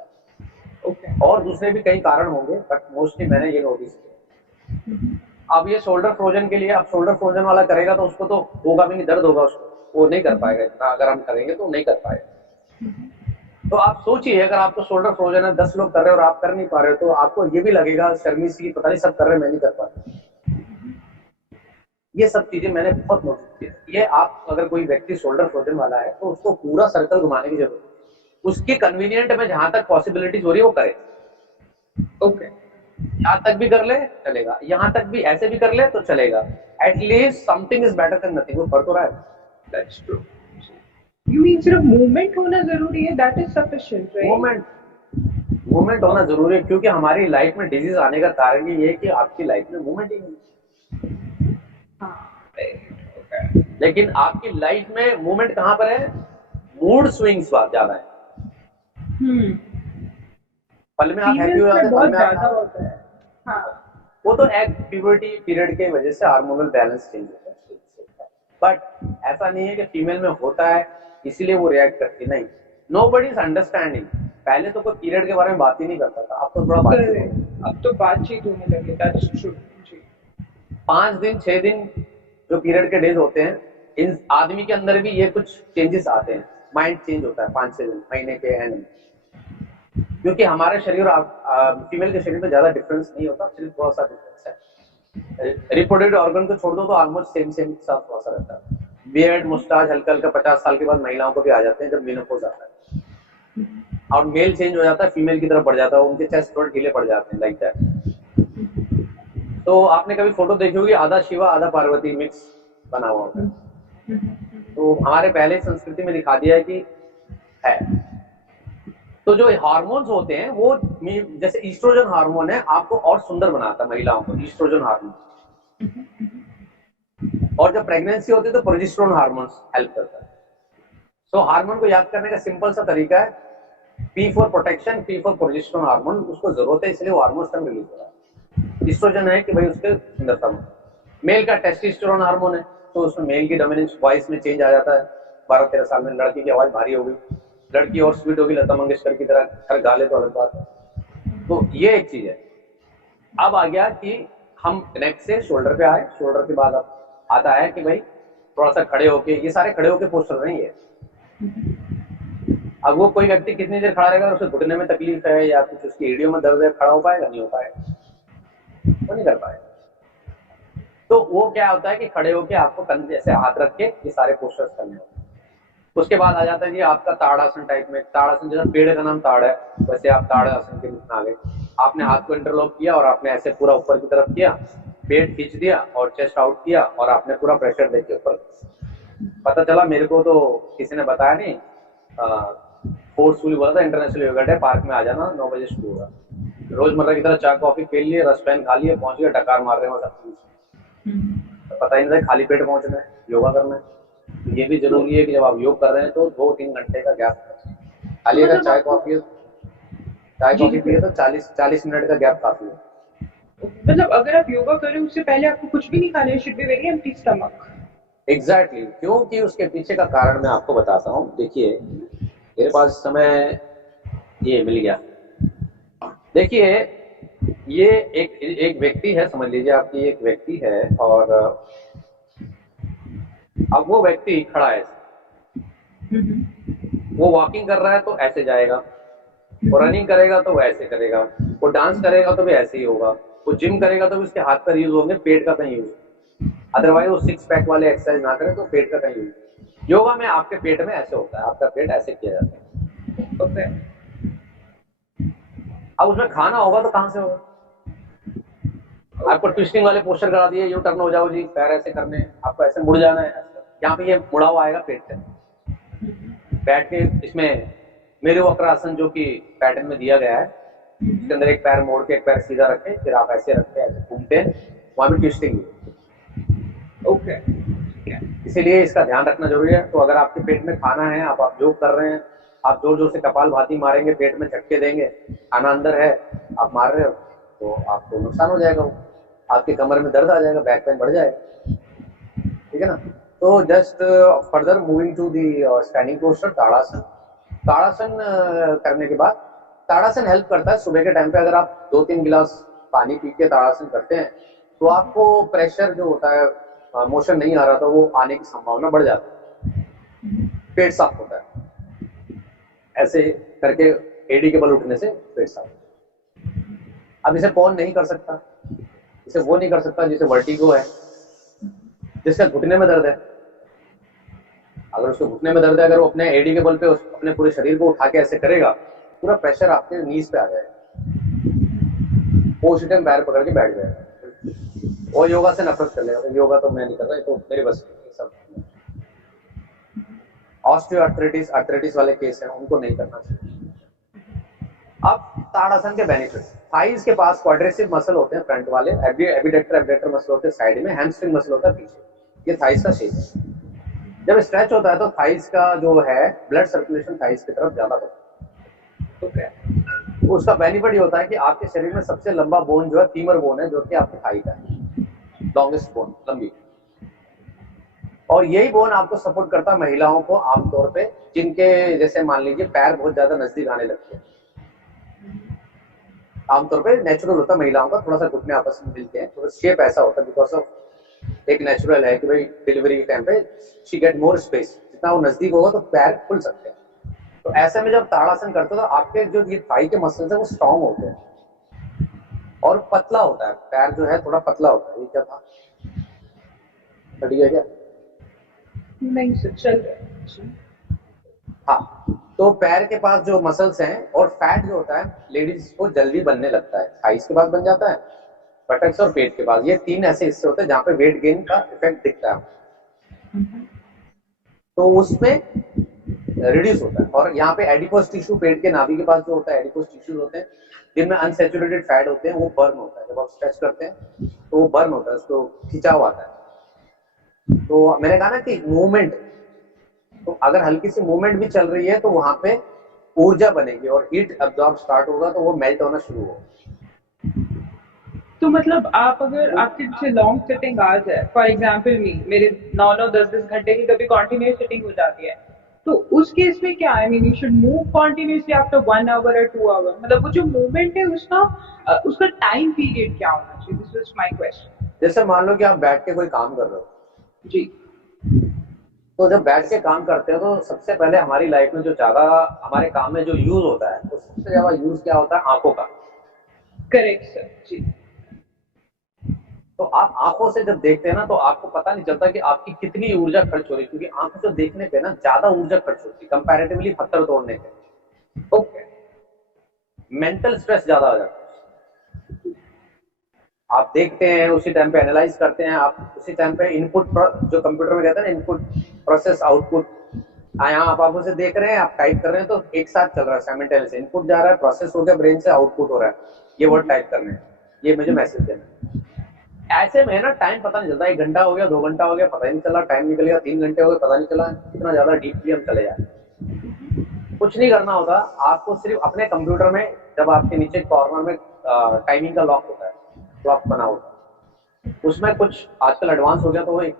ओके। और दूसरे भी कई कारण होंगे, बट मोस्टली मैंने ये नोटिस किया। अब ये शोल्डर फ्रोजन के लिए, अब शोल्डर फ्रोजन वाला करेगा तो उसको तो होगा भी नहीं, दर्द होगा उसको, वो नहीं कर पाएगा इतना, अगर हम करेंगे तो नहीं कर पाएगा। तो आप सोचिए अगर आपको शोल्डर फ्रोजन है, 10 लोग कर रहे हो और आप कर नहीं पा रहे हो, तो आपको ये भी लगेगा शर्मी सी, पता नहीं सब कर रहे हैं मैं नहीं कर पा रहा। ये सब चीजें मैंने बहुत नोटिस की। ये आप अगर कोई व्यक्ति शोल्डर फ्रोजन वाला है तो उसको पूरा सर्कल घुमाने की जरूरत है, उसके कन्वीनियंट में जहां तक पॉसिबिलिटीज हो रही है वो करे। ओके, यहाँ तक भी कर ले चलेगा, यहाँ तक भी ऐसे भी कर ले तो चलेगा, at least something is better than nothing, वो कर तो रहा है। That's true. यू मीन सिर्फ मूवमेंट होना जरूरी है, that is sufficient, right? Movement होना जरूरी है, क्योंकि हमारी लाइफ में डिजीज आने का कारण ये है कि आपकी लाइफ में मूवमेंट ही नहीं। लेकिन आपकी लाइफ में मूवमेंट कहां पर है, मूड स्विंग्स ज्यादा है। पल में आप हैप्पी हो जाते हैं, पल में ज्यादा होता है। हाँ, वो तो एक प्यूबर्टी पीरियड के वजह से हार्मोनल बैलेंस चेंज होता है, बट ऐसा नहीं है कि फीमेल में होता है इसीलिए वो रिएक्ट करती, नहीं। Nobody is understanding. पहले तो कोई पीरियड के बारे में बात ही नहीं करता था, अब तो थोड़ा अब तो बातचीत होने लगी। That's true. 5 दिन 6 दिन जो पीरियड के डेज होते हैं, इन आदमी के अंदर भी ये कुछ चेंजेस आते हैं, माइंड चेंज होता है 5-6 दिन महीने के एंड में, क्योंकि हमारे शरीर और फीमेल के शरीर में ज्यादा डिफरेंस नहीं होता, सिर्फ थोड़ा सा डिफरेंस है। रिप्रोडक्टिव ऑर्गन को छोड़ दो तो ऑलमोस्ट सेम साथ थोड़ा सा रहता है। बियर्ड मुस्टाच हल्का हल्का 50 साल के बाद महिलाओं को भी आ जाते हैं जब मेनोपॉज आता है। और मेल चेंज हो जाता है, फीमेल की तरफ बढ़ जाता है, उनके चेस्ट थोड़े ढीले पड़ जाते हैं, लाइक दैट। तो आपने कभी फोटो देखी होगी, आधा शिवा आधा पार्वती मिक्स बना हुआ होता है। तो हमारे पहले संस्कृति में दिखा दिया है कि है। तो जो हार्मोन्स होते हैं वो जैसे ईस्ट्रोजन हार्मोन है, आपको और सुंदर बनाता है महिलाओं को, ईस्ट्रोजन हार्मोन। और जब प्रेगनेंसी होती है तो प्रोजेस्टेरोन हार्मोन्स हेल्प करता है। सो हार्मोन को याद करने का सिंपल सा तरीका है, P for protection, P for progesterone hormone, उसको जरूरत है इसलिए वो हार्मोन स्वयं रिलीज हो रहा है। ईस्ट्रोजन है कि भाई उसके सुंदरता में। मेल का टेस्टोस्टेरोन हार्मोन है, तो उसमें मेल की डोमिनेंस वॉइस में चेंज आ जाता है। 12-13 साल में लड़की की आवाज भारी हो गई, लड़की और स्वीट होगी, लता मंगेशकर की तरह, हर गाले तो अलग बात है। तो ये एक चीज है। अब आ गया कि हम नेक से शोल्डर पे आए, शोल्डर के बाद अब आता है कि भाई थोड़ा सा खड़े होके, ये सारे खड़े होके पोस्टर नहीं है। अब वो कोई व्यक्ति कितनी देर खड़ा रहेगा, उसे घुटने में तकलीफ है या कुछ उसकी एड़ियों में दर्द है, खड़ा हो पाएगा? नहीं हो पाएगा, वो नहीं कर पाएगा। तो वो क्या होता है कि खड़े होके आपको कंधे ऐसे हाथ रख के ये सारे पोस्टर्स करने होते हैं। उसके बाद आ जाता है जी आपका ताड़ासन टाइप में। ताड़ासन जैसा पेड़ का नाम ताड़ है, वैसे आप ताड़ासन के रूप में आ गए। आपने हाथ को इंटरलॉक किया और आपने ऐसे पूरा ऊपर की तरफ किया, पेट खींच दिया और चेस्ट आउट किया और आपने पूरा प्रेशर देके ऊपर। पता चला मेरे को तो किसी ने बताया नहीं, फोर्सफुली बोला था इंटरनेशनल योगा डे, पार्क में आ जाना 9 बजे शुरू होगा। रोजमर्रा की तरह चाय कॉफी पी लिए, रस पेन खा लिए, पहुंच गए, डकार मार रहे हैं सब चीज। तो पता ही नहीं था खाली पेट पहुंचना है, योगा करना है। तो ये भी जरूरी है कि जब आप योग कर रहे हैं तो 2-3 घंटे का गैप रखें। खाली अगर चाय कॉफी पिए तो 40 मिनट का गैप काफी है। मतलब अगर आप योगा करें उससे पहले आपको कुछ भी नहीं खाना है, should be very empty stomach. Exactly, क्योंकि उसके पीछे का कारण मैं आपको बताता हूँ। देखिए मेरे पास समय ये मिल गया। देखिए ये एक व्यक्ति है, समझ लीजिए आपकी एक व्यक्ति है, और अब वो व्यक्ति खड़ा है, वो वॉकिंग कर रहा है तो ऐसे जाएगा, वो रनिंग करेगा तो वो ऐसे करेगा, वो डांस करेगा तो भी ऐसे ही होगा, वो जिम करेगा तो भी उसके हाथ पर यूज होंगे, पेट का कहीं यूज। अदरवाइज वो 6 पैक वाले एक्सरसाइज ना करे तो पेट का कहीं यूज। योगा में आपके पेट में ऐसे होता है, आपका पेट ऐसे किया जाता है। अब उसमें खाना होगा तो कहां से होगा? आपको ट्विस्टिंग वाले पोस्टर करा दिए, यू टर्न हो जाओ जी, पैर ऐसे करने, आपको ऐसे मुड़ जाना है, यहाँ पे ये मुड़ा हुआ आएगा पेट से। बैठ के इसमें मेरे वक्रासन जो कि पैटर्न में दिया गया है, इसके अंदर एक पैर मोड़ के एक पैर सीधा रखें, फिर आप ऐसे रखते हैं, ऐसे घूमते हैं, वहां भी ट्विस्टिंग। ओके, इसीलिए इसका ध्यान रखना जरूरी है। तो अगर आपके पेट में खाना है, आप योग कर रहे हैं, आप जोर जोर से कपाल भाती मारेंगे, पेट में झटके देंगे, खाना अंदर है, आप मार रहे हो, तो आपको नुकसान हो जाएगा। वो आपके कमर में दर्द आ जाएगा, बैक पेन बढ़ जाएगा, ठीक है ना। तो just further moving to the standing posture, Tadasana. Tadasana करने के बाद, ताड़ासन हेल्प करता है सुबह के टाइम पे। अगर आप 2-3 गिलास पानी पी के ताड़ासन करते हैं तो आपको प्रेशर जो होता है, मोशन नहीं आ रहा था, वो आने की संभावना बढ़ जाती है, पेट साफ होता है। ऐसे करके एडी के बल उठने से पेट साफ होता है। अब इसे कौन नहीं कर सकता? इसे वो नहीं कर सकता जिसे वर्टिगो है, जिसका घुटने में दर्द है। अगर उसको घुटने में दर्द है, अगर वो अपने एडी के बल पे अपने पूरे शरीर को उठा के ऐसे करेगा, पूरा प्रेशर आपके नीज पे आ जाएगा, वो उसी टाइम पैर पकड़ के बैठ जाएगा। वो योगा से नफरत कर लेगा, योगा तो मैं नहीं कर रहा, तो मेरे बस सब। ऑस्टियोआर्थराइटिस, आर्थराइटिस वाले केस हैं, उनको नहीं करना चाहिए। अब ताड़ासन के बेनिफिट, थाइज के पास क्वाड्रिसेप मसल होते हैं फ्रंट वाले, एबिडक्टर मसल होते हैं साइड में, हैमस्ट्रिंग मसल होता है पीछे, ये थाइज का शेप है। जब स्ट्रेच होता है तो थाइज का जो है ब्लड सर्कुलेशन थाइज की तरफ ज्यादा होता है। तो उसका बेनिफिट ये होता है कि आपके शरीर में सबसे लंबा बोन जो है फीमर बोन है, जो कि आपके थाई का है, लॉन्गेस्ट बोन, लंबी। और यही बोन आपको सपोर्ट करता है महिलाओं को आमतौर पे, जिनके जैसे मान लीजिए पैर बहुत ज्यादा नजदीक आने लगते हैं। आमतौर पे नेचुरल होता है महिलाओं का, थोड़ा सा घुटने आपस में मिलते हैं, थोड़ा शेप ऐसा होता है, बिकॉज ऑफ एक नेचुरल है कि भाई डिलीवरी के टाइम पे शी गेट मोर स्पेस, जितना वो नजदीक होगा तो पैर खुल सकते हैं। तो ऐसे में जब ताड़ासन करते हो तो आपके जो ये थाई के मसल्स है वो स्ट्रांग होते हैं और पतला होता है, पैर जो है थोड़ा पतला होता है। ये क्या था, ठीक है क्या? नहीं सर, चल रहा है। हाँ, तो पैर के पास जो मसल्स हैं और फैट जो होता है लेडीज को जल्दी बनने लगता है, थाइस के पास बन जाता है, बटक्स और पेट के पास, ये 3 ऐसे हिस्से होते हैं जहाँ पे वेट गेन का इफेक्ट दिखता है, तो उसमें रिड्यूस होता है। और यहाँ पे एडिपोज टिश्यू, पेट के नाभि के पास जो होता है एडिपोज टिश्यूज होते हैं जिनमें अनसैचुरेटेड फैट होते हैं, वो बर्न होता है। जब आप स्ट्रेच करते हैं तो वो बर्न होता है, उसको खिंचाव आता है। तो मैंने कहा ना कि मूवमेंट, तो अगर हल्की सी मूवमेंट भी चल रही है तो वहां पे ऊर्जा बनेगी और हीट अब्जॉर्ब स्टार्ट होगा, तो वो मेल्ट होना शुरू होगा। तो मतलब आप अगर आपके पीछे लॉन्ग सिटिंग आ जाए, फॉर एग्जाम्पल मेरे 9-9 10-10 घंटे की कभी कॉन्टिन्यूस सिटिंग हो जाती है, तो उस केस में क्या, I mean you should move continuously after 1 hour और 2 आवर, मतलब वो जो मूवमेंट है उसका उसका टाइम पीरियड क्या होना चाहिए? This was my question. जैसे मान लो कि आप बैठ के कोई काम कर रहे हो जी। तो जब बैठ के काम करते हो तो सबसे पहले हमारी लाइफ में जो ज्यादा हमारे काम में जो यूज होता है, तो सबसे ज्यादा यूज क्या होता है? आंखों का। करेक्ट सर जी। तो आप आंखों से जब देखते हैं ना तो आपको पता नहीं चलता कि आपकी कितनी ऊर्जा खर्च हो रही है, क्योंकि आंखों से देखने पे ना ज्यादा ऊर्जा खर्च होती है कंपैरेटिवली पत्थर तोड़ने पे। ओके। मेंटल स्ट्रेस ज्यादा हो जाता है। आप देखते हैं, उसी टाइम पे एनालाइज करते हैं, आप उसी टाइम पे इनपुट, जो कंप्यूटर में कहते हैं ना इनपुट प्रोसेस आउटपुट, यहाँ आप आंखों से देख रहे हैं, आप टाइप कर रहे हैं, तो एक साथ चल रहा है साइमल्टेनियस, इनपुट जा रहा है, प्रोसेस हो गया ब्रेन से, आउटपुट हो रहा है, ये वर्ड टाइप करने हैं, ये मुझे मैसेज देना है। ऐसे में ना टाइम पता नहीं चलता, 1 घंटा हो गया, 2 घंटा हो गया, पता ही नहीं चला, टाइम निकल गया, 3 घंटे हो गए, पता नहीं चला, इतना ज्यादा डीपली हम चले जाए। कुछ नहीं करना होता आपको, सिर्फ अपने कंप्यूटर में जब आपके नीचे कॉर्नर में टाइमिंग का लॉक होता है, क्लॉक बना होता है, उसमें कुछ आजकल एडवांस हो गया, तो वो एक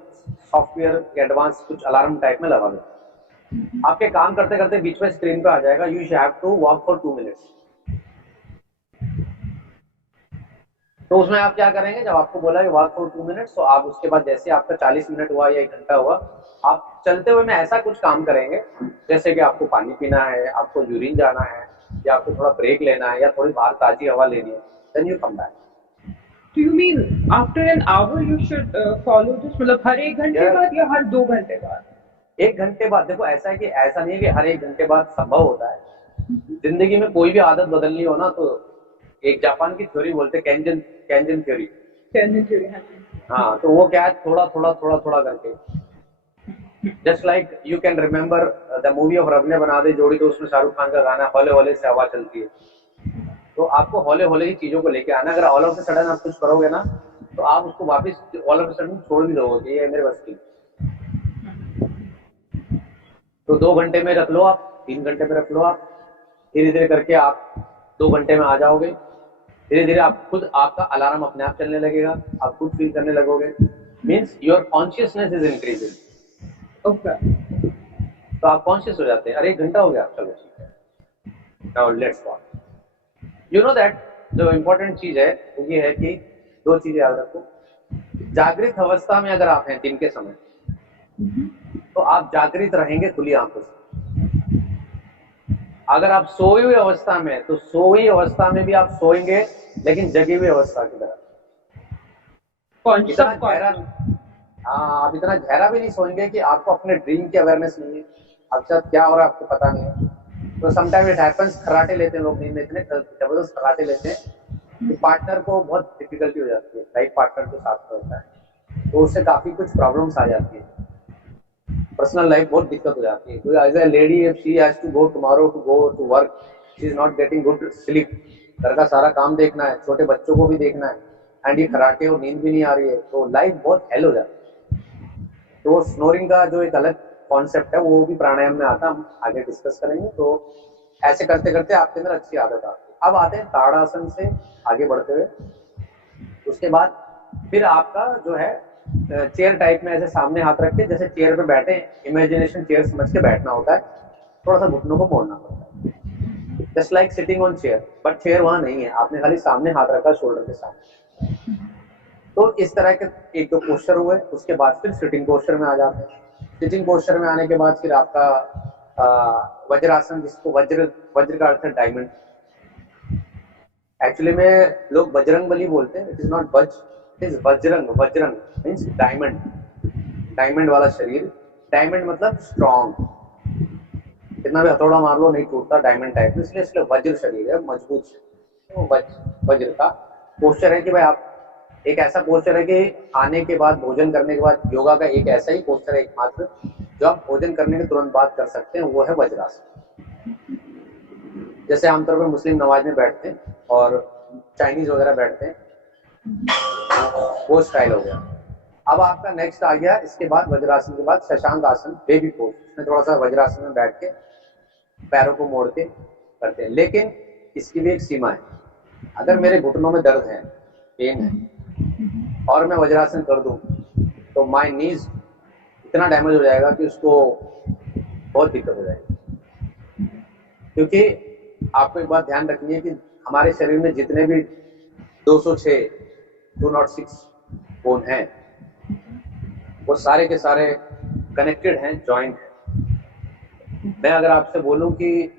सॉफ्टवेयर एडवांस कुछ अलार्म टाइप में लगा दो। आपके काम करते करते बीच में स्क्रीन पे आ जाएगा, you have to walk for 2 minutes. तो उसमें आप क्या करेंगे, जब आपको बोला कि वॉक फॉर 2 मिनट्स, तो आप उसके बाद जैसे आपका 40 मिनट हुआ या 1 घंटा हुआ, आप चलते हुए में ऐसा कुछ काम करेंगे जैसे कि आपको पानी पीना है, आपको यूरिन जाना है, या आपको थोड़ा ब्रेक लेना है, या थोड़ी बाहर ताजी हवा लेनी है, then you come back. Do you mean after an hour you should follow this? मतलब हर 1 घंटे बाद या हर 2 घंटे बाद? 1 घंटे बाद। देखो ऐसा है कि ऐसा नहीं है कि हर 1 घंटे बाद संभव होता है। जिंदगी में कोई भी आदत बदलनी हो ना, तो एक जापान की थ्योरी बोलते हैं, कैंजन थ्योरी। कैंजन थ्योरी, हाँ, तो वो क्या है, थोड़ा थोड़ा थोड़ा थोड़ा करके, just like you can remember the movie of रब ने बना दे जोड़ी, तो उसमें शाहरुख खान का गाना हौले हौले से हवा चलती है। तो आपको हौले हौले ही चीजों को लेके आना। अगर ऑल ऑफ द सडन आप कुछ करोगे ना, तो आप उसको वापस ऑल ऑफ द सडन छोड़ भी दोगे, ये मेरे बस की। तो 2 घंटे में रख लो आप, 3 घंटे में रख लो आप, धीरे धीरे करके आप 2 घंटे में आ जाओगे। धीरे धीरे आप खुद, आपका अलार्म अपने आप चलने लगेगा, आप खुद फील करने लगोगे, means your consciousness is increasing. Okay. तो आप कॉन्शियस हो जाते हैं, अरे 1 घंटा हो गया, चलो ठीक है, now let's walk. You know that जो इम्पोर्टेंट चीज है वो ये है कि 2 चीजें याद रखो। जागृत अवस्था में अगर आप हैं दिन के समय, तो आप जागृत रहेंगे खुली आंखों से। अगर आप सोई हुई अवस्था में, तो सोई अवस्था में भी आप सोएंगे, लेकिन जगी हुई अवस्था की तरह। इतना गहरा, हाँ, आप इतना गहरा भी नहीं सोएंगे कि आपको अपने ड्रीम की अवेयरनेस नहीं है, आपके साथ क्या हो रहा है आपको पता नहीं है। तो समटाइम इट हैपेंस, खर्राटे लेते हैं लोग नींद में, इतने जबरदस्त खर्राटे लेते हैं कि पार्टनर को बहुत डिफिकल्टी हो जाती है, लाइफ पार्टनर जो साथ में होता है, तो उससे काफी कुछ प्रॉब्लम्स आ जाती है, पर्सनल लाइफ बहुत दिक्कत हो जाती है। तो as a lady, if she has to go tomorrow to go to work, she is not getting good sleep, घर का सारा काम देखना है, छोटे बच्चों को भी देखना है, एंड ये खर्राटे और नींद भी नहीं आ रही है, तो लाइफ बहुत हेल हो जाती है। तो स्नोरिंग का जो एक अलग कॉन्सेप्ट है वो भी प्राणायाम में आता है, हम आगे डिस्कस करेंगे। तो ऐसे करते करते आपके अंदर अच्छी आदत आती है। अब आते हैं ताड़ासन से आगे बढ़ते हुए। उसके बाद फिर आपका जो है चेयर टाइप में ऐसे सामने हाथ रख के, जैसे चेयर पे बैठे, इमेजिनेशन चेयर समझ के बैठना होता है, थोड़ा सा घुटनों को मोड़ना पड़ता है, just like sitting on chair, but chair वहां नहीं है, आपने खाली सामने हाथ रखा शोल्डर के सामने। तो इस तरह के 1-2 पोस्चर हुए, उसके बाद फिर सिटिंग पोस्चर में आ जाते हैं। सिटिंग पोस्चर में आने के बाद फिर आपका वज्रासन, जिसको वज्र का अर्थ है डायमंड। एक्चुअली में लोग बजरंग बली बोलते हैं, it is not Baj, it is Vajrang. Vajrang means diamond, diamond वाला शरीर। डायमंड मतलब स्ट्रॉन्ग, कितना भी हथौड़ा मार लो नहीं टूटता, डायमंड टाइप में, इसलिए वज्र शरीर है, मजबूत शरीर। तो वज्र का पोस्चर है कि भाई आप, एक ऐसा पोस्चर है कि आने के बाद, भोजन करने के बाद, योगा का एक ऐसा ही पोस्चर है एकमात्र जो आप भोजन करने के तुरंत बाद कर सकते हैं, वो है वज्रासन। जैसे आमतौर पर मुस्लिम नमाज में बैठते हैं और चाइनीज वगैरह बैठते हैं, वो स्टाइल हो गया। अब आपका नेक्स्ट आ गया इसके बाद, वज्रासन के बाद शशांक आसन, बेबी पोज। इसमें थोड़ा सा वज्रासन में बैठ के पैरों को मोड़ के करते हैं, लेकिन इसकी भी एक सीमा है। अगर मेरे घुटनों में दर्द है, पेन है, और मैं वज्रासन कर दूं तो माय नीज इतना डैमेज हो जाएगा कि उसको बहुत दिक्कत हो जाएगी। क्योंकि आपको एक बात ध्यान रखनी है कि हमारे शरीर में जितने भी 206 206 बोन हैं, वो सारे के सारे कनेक्टेड हैं, जॉइंट हैं। मैं अगर आपसे बोलूं कि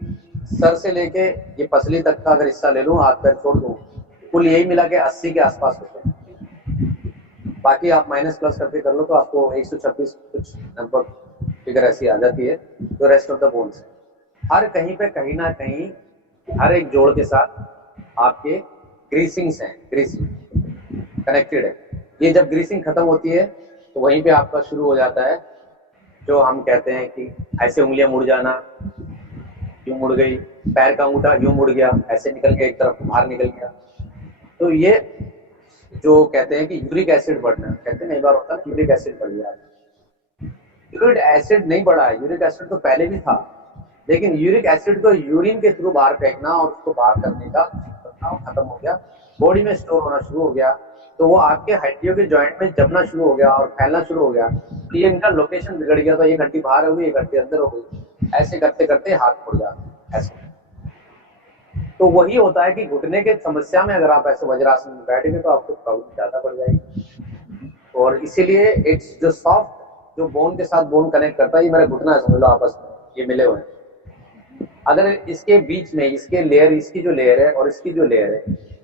सर से लेके ये पसली तक का अगर हिस्सा ले लूं, हाथ पैर छोड़ दूं, कुल यही मिला के 80 के आसपास होते हैं। बाकी आप माइनस प्लस करके कर लो तो आपको 126 कुछ नंबर फिगर ऐसी आ जाती है, जो रेस्ट ऑफ द बोन्स है। हर कहीं पे कहीं ना कहीं हर एक जोड़ के साथ आपके ग्रीसिंग्स हैं, ग्रीसिंग कनेक्टेड है। ये जब ग्रीसिंग खत्म होती है तो वहीं पे आपका शुरू हो जाता है जो हम कहते हैं कि ऐसे उंगलियां मुड़ जाना, यूं मुड़ गई, पैर का अंगूठा यूं मुड़ गया, ऐसे निकल के एक तरफ बाहर निकल गया। तो ये जो कहते हैं कि यूरिक एसिड बढ़ना, कहते हैं कई बार होता है यूरिक एसिड बढ़ गया। यूरिक एसिड नहीं बढ़ा है, यूरिक एसिड तो पहले भी था, लेकिन यूरिक एसिड को यूरिन के थ्रू बाहर फेंकना और उसको बाहर करने का खत्म हो गया, बॉडी में स्टोर होना शुरू हो गया। तो वो आपके हड्डियों के जॉइंट में जमना शुरू हो गया और फैलना शुरू हो गया। तो ये इनका लोकेशन बिगड़ गया, तो ये हड्डी बाहर हो गई, एक हड्डी अंदर हो गई, ऐसे करते करते हाथ मुड़ जाता ऐसे। तो वही होता है कि घुटने के समस्या में अगर आप ऐसे वज्रासन में बैठेंगे तो आपको प्रॉब्लम ज्यादा बढ़ जाएगी। और इसीलिए एक जो सॉफ्ट, जो बोन के साथ बोन कनेक्ट करता है, ये मेरा घुटना है समझ लो, आपस में ये मिले हुए हैं। अगर इसके बीच में इसके लेयर, इसकी जो लेयर है और इसकी जो लेयर है,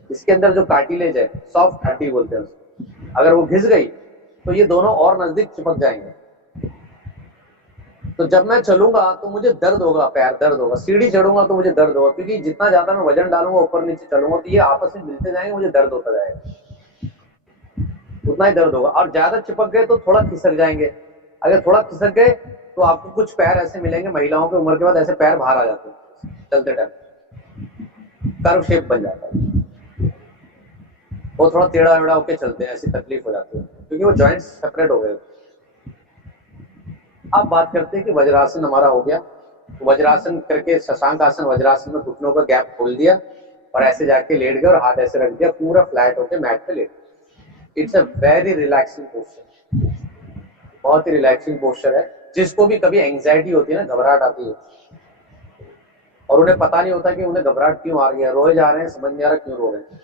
इसके अंदर जो कार्टिलेज है, सॉफ्ट हड्डी बोलते हैं उसको, अगर वो घिस गई तो ये दोनों और नजदीक चिपक जाएंगे। तो जब मैं चलूंगा तो मुझे दर्द होगा, पैर दर्द होगा, सीढ़ी चढ़ूंगा तो मुझे दर्द होगा, क्योंकि जितना ज्यादा मैं वजन डालूंगा ऊपर नीचे चलूंगा तो ये आपस में मिलते जाएंगे, मुझे दर्द होता जाएगा, उतना ही दर्द होगा। और ज्यादा चिपक गए तो थोड़ा खिसक जाएंगे। अगर थोड़ा खिसक गए तो आपको कुछ पैर ऐसे मिलेंगे, महिलाओं के उम्र के बाद ऐसे पैर बाहर आ जाते हैं चलते टाइम, कर्व शेप बन जाता है, वो थोड़ा टेढ़ा वेढ़ा होकर चलते हैं, ऐसी तकलीफ हो जाती है क्योंकि वो जॉइंट्स सेपरेट हो गए। अब बात करते हैं कि वज्रासन हमारा हो गया। वज्रासन करके शशांक आसन, वज्रासन में घुटनों का गैप खोल दिया और ऐसे जाके लेट गए और हाथ ऐसे रख दिया, पूरा फ्लैट होके मैट पे लेट। It's a very relaxing posture, बहुत ही रिलैक्सिंग पोस्चर है। जिसको भी कभी एंजाइटी होती है ना, घबराहट आती है और उन्हें पता नहीं होता कि उन्हें घबराहट क्यों आ रही है, रोए जा रहे हैं, समझ नहीं आ रहा क्यों रो रहे हैं,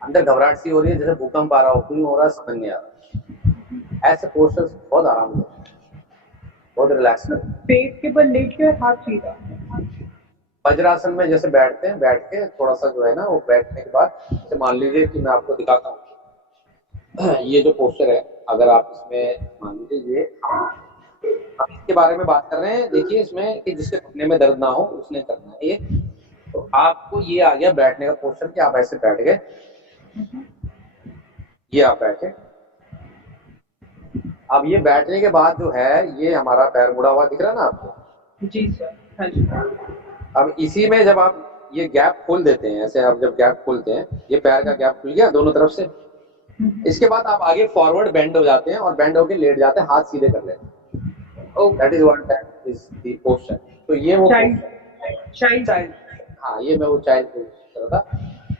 अंदर घबराहट सी हो रही है जैसे भूकंप आ रहा हो, क्यों हो रहा है समझ नहीं आ रहा, ऐसे पोस्चर बहुत आराम देते हैं, बहुत रिलैक्स करते हैं। पेट के बल लेट के हाथ सीधा। वज्रासन में जैसे बैठते हैं, बैठ के थोड़ा सा जो है ना, वो बैठने के बाद जैसे मान लीजिए कि मैं आपको दिखाता हूँ ये जो पोस्चर है, अगर आप इसमें मान लीजिए, ये हम इसके बारे में बात कर रहे हैं, देखिए इसमें कि जिसके घुटने में दर्द ना हो उसने करना है ये। तो आपको ये आ गया बैठने का पोस्चर कि आप ऐसे बैठ गए, ये आप बैठे। अब ये बैठने के बाद जो है, ये हमारा पैर मुड़ा हुआ दिख रहा है ना आपको? जी सर, हाँ जी। अब इसी में जब आप ये गैप खोल देते हैं, ऐसे आप जब गैप खोलते हैं, ये पैर का गैप खुल गया दोनों तरफ से। इसके बाद आप आगे फॉरवर्ड बेंड हो जाते हैं और बेंड होके लेट जाते हैं, हाथ सीधे कर लेते हैं। That is what that is the posture. तो ये वो चाइल्ड, हाँ, ये मैं वो चाइल्ड पोस्चर था,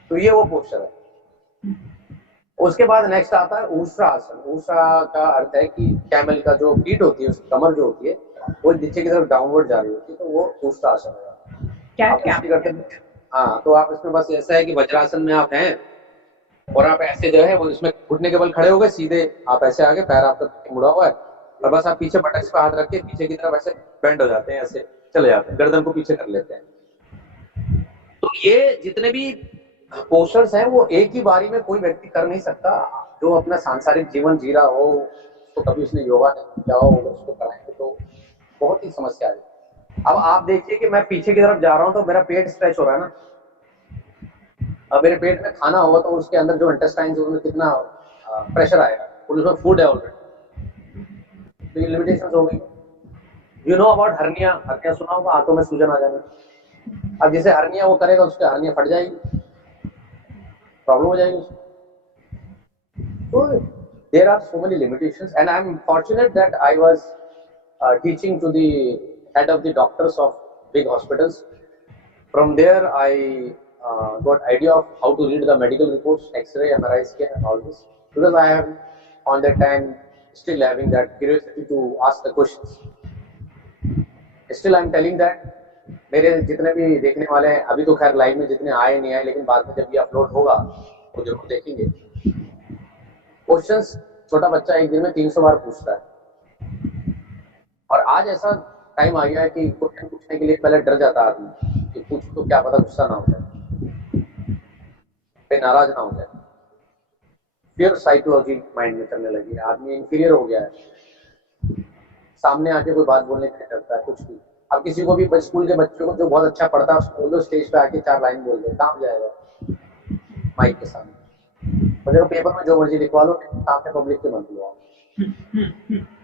तो ये वो पोस्चर है। उसके बाद नेक्स्ट आता है ऊष्रा आसन। ऊष्रा का अर्थ है कि कैमल का जो पीठ होती है, उसकी कमर जो होती है वो नीचे की तरफ डाउनवर्ड जा रही होती है, तो वो ऊष्रा आसन है। हाँ, तो आप इसमें बस ऐसा है कि वज्रासन में आप हैं और आप ऐसे जो है वो इसमें घुटने के बल खड़े हो गए सीधे, आप ऐसे आगे, पैर आपका मुड़ा हुआ है और बस आप पीछे बटक्स पे हाथ रख के पीछे की तरफ ऐसे बेंड हो जाते हैं, ऐसे चले जाते हैं, गर्दन को पीछे कर लेते हैं। तो ये जितने भी पोस्चर्स हैं वो एक ही बारी में कोई व्यक्ति कर नहीं सकता। जो अपना सांसारिक जीवन जी रहा हो, तो कभी उसने योगा नहीं किया हो, उसको कराएंगे तो बहुत ही समस्या है। अब आप देखिए कि मैं पीछे की तरफ जा रहा हूं तो मेरा पेट स्ट्रेच हो रहा है ना। अब मेरे पेट में खाना होगा तो उसके अंदर जो इंटेस्टाइन उसमें कितना प्रेशर आएगा, और उसमें फूड है ऑलरेडी, तो ये लिमिटेशन हो गई। You know about hernia, hernia सुना होगा, हाथों में सूजन आ जाना। अब जैसे हर्निया वो करेगा उसके हर्निया फट जाएगी, प्रॉब्लम हो जाएगी उसको। So there are so many limitations, and I'm fortunate that I was teaching to the head of the doctors of big hospitals. From there, I got idea of how to read the medical reports, X-ray, MRI scan, and all this. Because I am on that time still having that curiosity to ask the questions. Still, I'm telling that मेरे जितने भी देखने वाले हैं, अभी तो खैर लाइव में जितने आए नहीं आए, लेकिन बाद में जब ये अपलोड होगा वो जरूर देखेंगे। क्वेश्चंस छोटा बच्चा एक दिन में 300 बार पूछता है, और आज ऐसा टाइम आ गया है कि क्वेश्चन पूछने के लिए पहले डर जाता आदमी कि पूछूं तो क्या पता गुस्सा ना हो जाए, फिर नाराज ना हो जाए। फिर साइकोलॉजी माइंड में चलने लगी है, आदमी इंफीरियर हो गया है, सामने आके कोई बात बोलने के लिए डरता है, कुछ भी। अब किसी को भी स्कूल के बच्चों को जो बहुत अच्छा पढ़ता है उसको बोलो स्टेज पे आके 4 लाइन बोल दे, काम जाएगा माइक के सामने। तो पेपर में जो मर्जी लिखवा लो, सामने पब्लिक के मत लिखवाओ।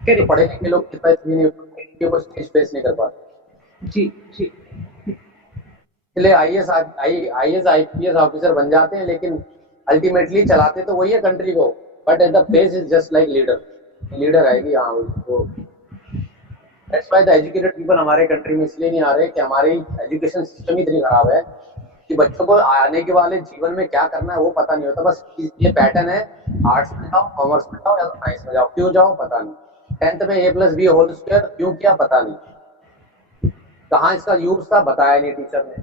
तो पढ़े लिखे लोग कितना इतनी स्टेज फेस नहीं कर पाते। जी जी। इसलिए आईएएस आईपीएस ऑफिसर बन जाते हैं, लेकिन अल्टीमेटली चलाते तो वही है कंट्री को, but at the face is just like leader आएगी। हाँ वो that's why the educated people हमारे कंट्री में इसलिए नहीं आ रहे कि हमारी एजुकेशन सिस्टम ही इतनी खराब है कि बच्चों को आने के वाले जीवन में क्या करना है वो पता नहीं होता। बस ये पैटर्न है, आर्ट्स में जाओ, कॉमर्स में जाओ या तो साइंस में जाओ, क्यों जाओ पता नहीं। 10th में A+B होल स्क्वायर क्यों किया पता नहीं, कहाँ इसका यूज था बताया नहीं टीचर ने।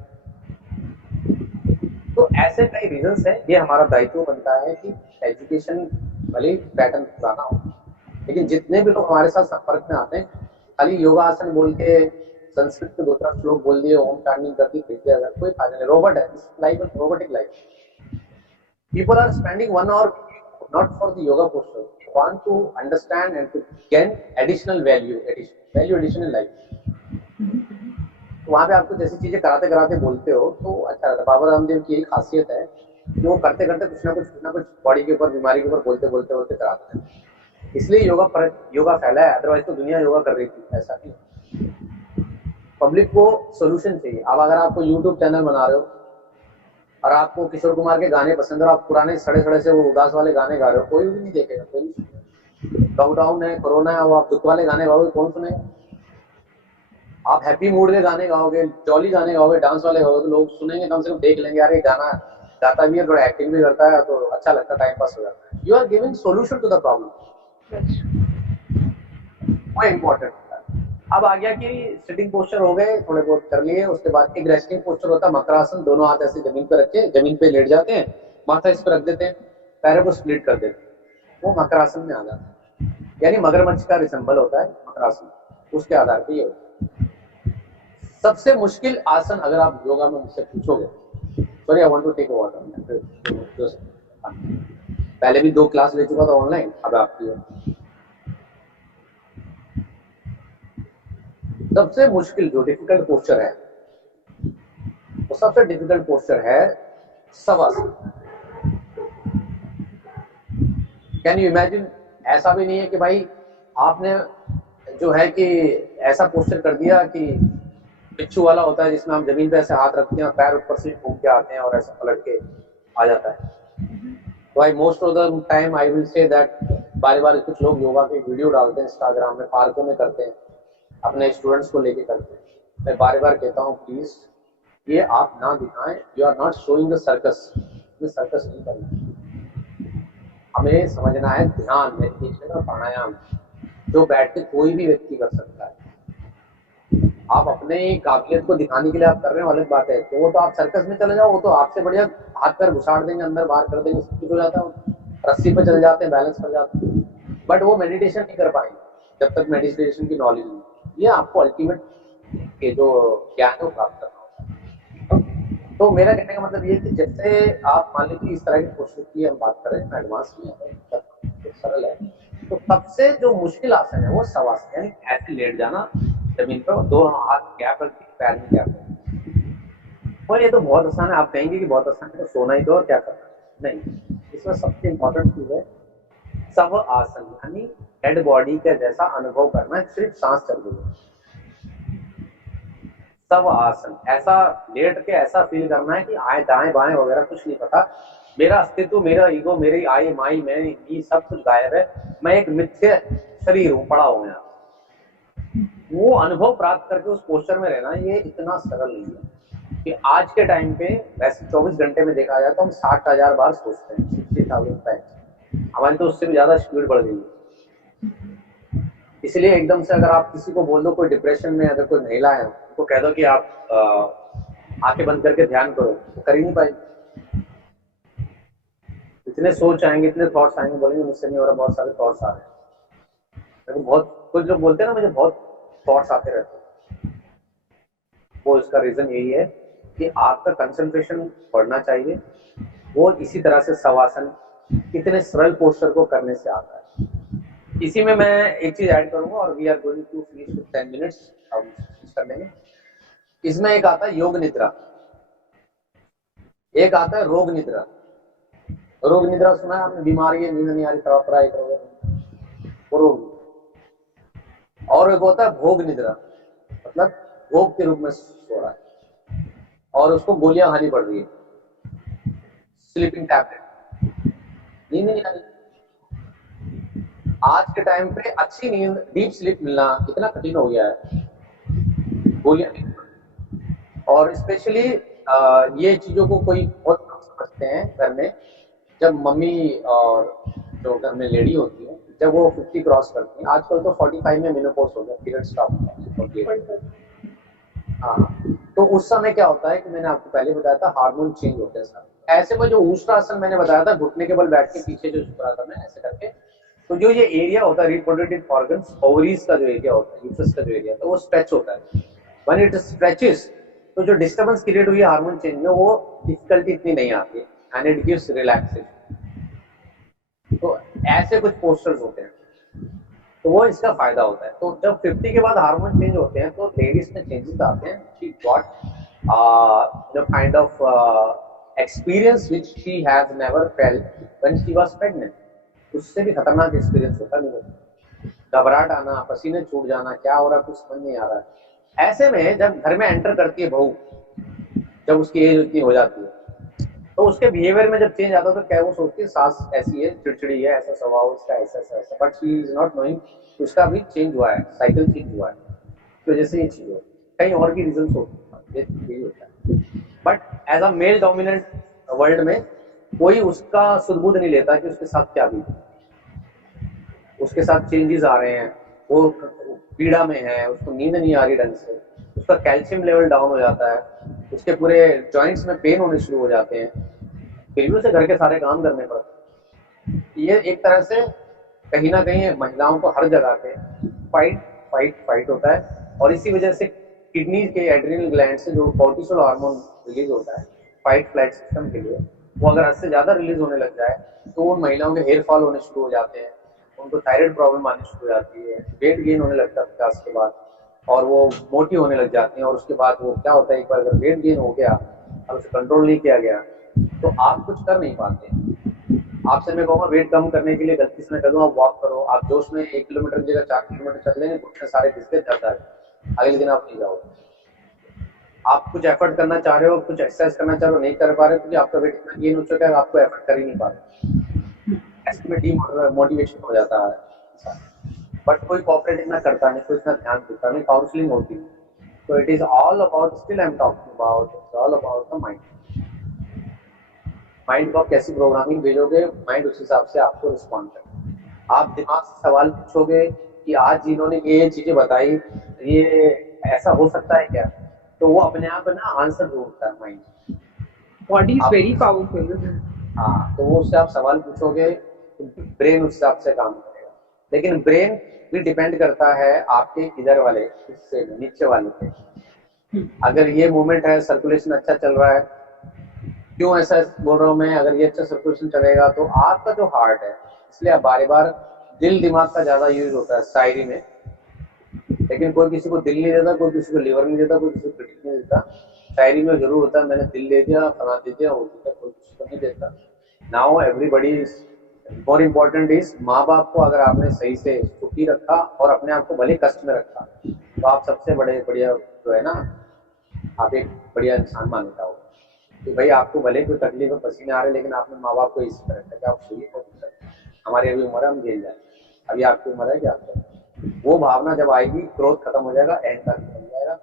तो ऐसे कई रीजंस है, ये हमारा दायित्व बनता है कि एजुकेशन भले पैटर्न पुराना हो, लेकिन जितने भी लोग हमारे साथ संपर्क में आते हैं, खाली योगासन बोल के संस्कृत के 2-4 श्लोक बोल दिए, ओम चांटिंग कर दी, कोई फायदा नहीं। रोबोट है, life robotic life. People are spending 1 hour not for the yoga posture. They want to understand and to gain additional value addition in life. तो वहाँ पे आपको जैसी चीजें कराते कराते बोलते हो तो अच्छा रहता है। बाबा रामदेव की यही खासियत है कि वो करते करते कुछ ना कुछ बॉडी के ऊपर, बीमारी के ऊपर बोलते कराते हैं। इसलिए योगा फैला है, अदरवाइज तो दुनिया योगा कर रही थी, ऐसा नहीं। पब्लिक को सोल्यूशन चाहिए। अब अगर आपको यूट्यूब चैनल बना रहे हो और आपको किशोर कुमार के गाने पसंद है और आप पुराने सड़े से वो उदास वाले गाने गा रहे हो, कोई भी नहीं देखेगा, कोई नहीं। लॉकडाउन है, कोरोना है, वो आप दुख वाले गाने गाओगे, कौन सुनेगा? आप हैप्पी मूड के गाने गाओगे, जॉली गाने गाओगे, डांस वाले गाओगे तो लोग सुनेंगे, कम से कम देख लेंगे, यार ये गाना गाता भी है, थोड़ा एक्टिंग भी करता है, तो अच्छा लगता है, टाइम पास हो जाता है। You are giving solution to the problem, वो इम्पोर्टेंट है। अब आ गया कि सिटिंग पोस्चर हो गए, थोड़े बहुत कर लिए, उसके बाद एक रेस्टिंग पोस्चर होता है मकरासन। दोनों हाथ ऐसे जमीन पर रखे, जमीन पे लेट जाते हैं, माथा इस पर रख देते हैं, पैरों को स्प्लिट कर देते हैं, वो मकरासन में आ जाता है। यानी मगरमच्छ का रिसेंबल होता है मकरासन, उसके आधार पर ये होता है। सबसे मुश्किल आसन अगर आप योगा में मुझसे पूछोगे, sorry I want to take water, पहले भी 2 क्लास ले चुका था ऑनलाइन, अब आपकी है। सबसे मुश्किल जो डिफिकल्ट पोस्चर है, वो सबसे डिफिकल्ट पोस्चर है शवासन। Can you imagine? ऐसा भी नहीं है कि भाई आपने जो है कि ऐसा पोस्चर कर दिया कि बिच्छू वाला होता है जिसमें हम जमीन पे ऐसे हाथ रखते हैं और पैर ऊपर से घूम के आते हैं और ऐसे पलट के आ जाता है। तो I most of the time I will say that बार कुछ लोग योगा के वीडियो डालते हैं इंस्टाग्राम में, पार्कों में करते हैं, अपने स्टूडेंट्स को लेके करते हैं। मैं बार कहता हूँ प्लीज ये आप ना दिखाएं, you are not showing the circus, ये सर्कस नहीं करना। हमें समझना है ध्यान, मेडिटेशन और प्राणायाम जो बैठ के कोई भी व्यक्ति कर सकता है। आप अपने काबिलियत को दिखाने के लिए आप करने वाली बात है, तो वो तो आप सर्कस में चले जाओ, वो तो आपसे बढ़िया हाथ पैर घुसाड़ देंगे, अंदर बाहर कर देंगे, सब कुछ हो जाता है, रस्सी पे चल जाते हैं, बैलेंस कर जाते हैं, बट वो मेडिटेशन नहीं कर पाएंगे जब तक मेडिटेशन की नॉलेज नहीं। ये आपको अल्टीमेट के जो ज्ञान है वो प्राप्त करना होता है। तो मेरा कहने का मतलब ये कि जैसे आप मान लीजिए इस तरह की पोस्चर की हम बात कर रहे हैं, एडवांस में सरल है, तो सबसे जो मुश्किल आसन है वो शवासन, यानी ऐसे लेट जाना, जमीन पे, दो हाथ गैप रख के पैर में गैप रख। और ये तो बहुत आसान है, आप कहेंगे कि बहुत आसान है तो सोना ही तो और क्या करना, नहीं। इसमें सबसे इम्पोर्टेंट चीज है सब आसन, यानी हेड बॉडी का जैसा अनुभव करना है, सिर्फ सांस चल रही है। सब आसन ऐसा लेट के ऐसा फील करना है कि आए दाएं बाएं वगैरह कुछ नहीं पता, मेरा अस्तित्व, मेरा ईगो, मेरी आई माई मैं ये सब कुछ गायब है, मैं एक मिथ्य शरीर हूँ पड़ा हूँ यहाँ। वो अनुभव प्राप्त करके उस पोस्चर में रहना, ये इतना सरल नहीं है कि आज के टाइम पे वैसे 24 घंटे में देखा जाए तो हम 60,000 बार सोचते हैं, 60,000 टाइम, हमारी तो उससे भी ज्यादा स्पीड बढ़ गई है। इसलिए एकदम से अगर आप किसी को बोल दो, कोई डिप्रेशन में अगर कोई महिला है तो कह दो कि आप आंखें बंद करके ध्यान करो, तो कर ही नहीं पाएगी। इतने सोच आएंगे, इतने थॉट्स आएंगे, बोलेंगे मुझसे नहीं हो रहा, बहुत सारे थॉट्स आ रहे हैं। मेरे को बहुत कुछ लोग बोलते हैं ना मुझे बहुत थॉट्स आते रहते हैं, वो इसका रीजन यही है कि आपका कंसंट्रेशन बढ़ना चाहिए। वो इसी तरह से शवासन इतने सरल पोस्चर को करने से आता है। इसी में मैं एक चीज ऐड करूंगा और we are going to finish with 10 minutes, हम कर लेंगे। इसमें एक आता है योग निद्रा, एक आता है रोग निद्रा। रोग निद्रा सुना है आपने, बीमारी है, नींद नहीं आ रही, पढ़ाई करोगे, वो रोग। और एक होता है भोग निद्रा, मतलब भोग के रूप में सो रहा है और उसको गोलियां खानी पड़ रही है, स्लीपिंग टैबलेट, नींद नहीं आ रही। आज के टाइम पे अच्छी नींद, डीप स्लीप मिलना इतना कठिन हो गया है, गोलियां। और स्पेशली ये चीजों को कोई बहुत कम समझते हैं घर में, जब मम्मी और जो घर में लेडी होती है जब वो 50 क्रॉस करती है, आजकल तो 45 में मेनोपॉज हो गया, पीरियड स्टॉप होता है। हाँ, तो उस समय क्या होता है कि मैंने आपको पहले बताया था हार्मोन चेंज होते हैं सर। ऐसे में जो ऊष्ट्रासन मैंने बताया था, घुटने के बल बैठ के पीछे जो शुक्रासन है ऐसे करके, तो जो ये एरिया होता है रिप्रोडक्टिव ऑर्गन्स, ओवरीज का जो एरिया होता है, यूट्रस का जो एरिया, तो वो स्ट्रेच होता है। व्हेन इट स्ट्रेचेस, तो जो डिस्टर्बेंस क्रिएट हुई है हार्मोन चेंज में, वो डिफिकल्टी इतनी नहीं आती एंड इट गिव्स रिलैक्सेशन। तो ऐसे कुछ पोस्टर्स होते हैं, तो वो इसका फायदा होता है। तो जब 50 के बाद हार्मोन चेंज होते हैं तो लेडीज में चेंजेस आते हैं। She got the kind of experience which she has never felt when she was pregnant. उससे भी खतरनाक एक्सपीरियंस होता है, घबराहट आना, पसीने छूट जाना, क्या हो रहा है कुछ समझ नहीं आ रहा है। ऐसे में जब घर में एंटर करती है बहू, जब उसकी एज उतनी हो जाती है, तो उसके बिहेवियर में जब चेंज आता है तो क्या वो सोचती है सास ऐसी है, चिड़चिड़ी है, ऐसा स्वभाव इसका, ऐसा ऐसा ऐसा, but she is not knowing उसका भी चेंज हुआ है, साइकिल चेंज हुआ है, तो जैसे ये चीज हो, कहीं और भी रीजन होता है। But as a male dominant world में कोई उसका सुदबुद नहीं लेता कि उसके साथ क्या भी, उसके साथ चेंजेस आ रहे हैं, वो पीड़ा में है, उसको नींद नहीं आ रही ढंग से, उसका कैल्शियम लेवल डाउन हो जाता है, उसके पूरे जॉइंट्स में पेन होने शुरू हो जाते हैं, फिर भी उसे घर के सारे काम करने पड़ते हैं। ये एक तरह से कहीं ना कहीं महिलाओं को हर जगह पे फाइट फाइट फाइट होता है। और इसी वजह से किडनी के एड्रिनल ग्लैंड से जो कोर्टिसोल हार्मोन रिलीज होता है फाइट फ्लाइट सिस्टम के लिए, वो अगर हद से ज्यादा रिलीज होने लग जाए तो उन महिलाओं के हेयर फॉल होने शुरू हो जाते हैं, उनको थायराइड प्रॉब्लम आनी शुरू हो जाती है, वेट गेन होने लगता है 50 के बाद, और वो मोटी होने लग जाती हैं। और उसके बाद वो क्या होता है, एक बार अगर वेट गेन हो गया और उसे कंट्रोल नहीं किया गया तो आप कुछ कर नहीं पाते। आपसे मैं कहूँगा वेट कम करने के लिए गलती से मैं कह दूँ आप वॉक करो, आप जोश में 1 किलोमीटर की जगह 4 किलोमीटर चल लेंगे, घुटने सारे घिसके जाता है, अगले दिन आप नहीं जाओगे। आप कुछ एफर्ट करना चाह रहे हो, कुछ एक्सरसाइज करना चाह रहे हो, नहीं कर पा रहे क्योंकि आपका वेट इतना गेन हो चुका है, आपको एफर्ट कर ही नहीं पा रहे, ऐसे में डीमोटिवेशन हो जाता है। बट कोई कोऑपरेट इतना करता नहीं, कोई इतना ध्यान देता नहीं, काउंसलिंग होती है। तो it is all about, still I am talking about, it's all about the mind. Mind को आप कैसी प्रोग्रामिंग भेजोगे, माइंड उस हिसाब से आपको रिस्पॉन्ड करेगा। आप दिमाग से सवाल पूछोगे कि आज जिन्होंने ये चीजें बताई ये ऐसा हो सकता है क्या, तो वो अपने आप ना आंसर ढूंढता है mind. Body is very powerful. हाँ, तो वो उससे आप सवाल पूछोगे तो ब्रेन उस हिसाब से काम करेगा। लेकिन ब्रेन भी डिपेंड करता है आपके इधर वाले हिस्से में, नीचे वाले पे। अगर ये मूवमेंट है, सर्कुलेशन अच्छा चल रहा है, क्यों ऐसा बोल रहा हूँ मैं, अगर ये अच्छा सर्कुलेशन चलेगा तो आपका जो हार्ट है, इसलिए आप बार बार दिल दिमाग का ज्यादा यूज होता है शायरी में, लेकिन कोई किसी को दिल नहीं देता, कोई किसी को लीवर नहीं देता, कोई किसी को किडनी नहीं देता। शायरी में जरूर होता है मैंने दिल दे दिया, फला दे दिया, वो दिया, कोई किसी को नहीं देता। Now everybody is more important is, माँ बाप को अगर आपने सही से सुखी रखा और अपने आप को भले कष्ट में रखा, तो आप सबसे बड़े बढ़िया जो है ना, आप एक बढ़िया इंसान माने जाओगे। कि भाई आपको भले कोई तकलीफ में पसीने आ रहे, लेकिन आपने माँ बाप को इसी तरह रखा कि आप सही हो, हमारी अभी उम्र है, हम झेल जाए, अभी आपकी उम्र है कि आप वो भावना जब आएगी, क्रोध खत्म हो जाएगा, अहंकार खत्म हो जाएगा,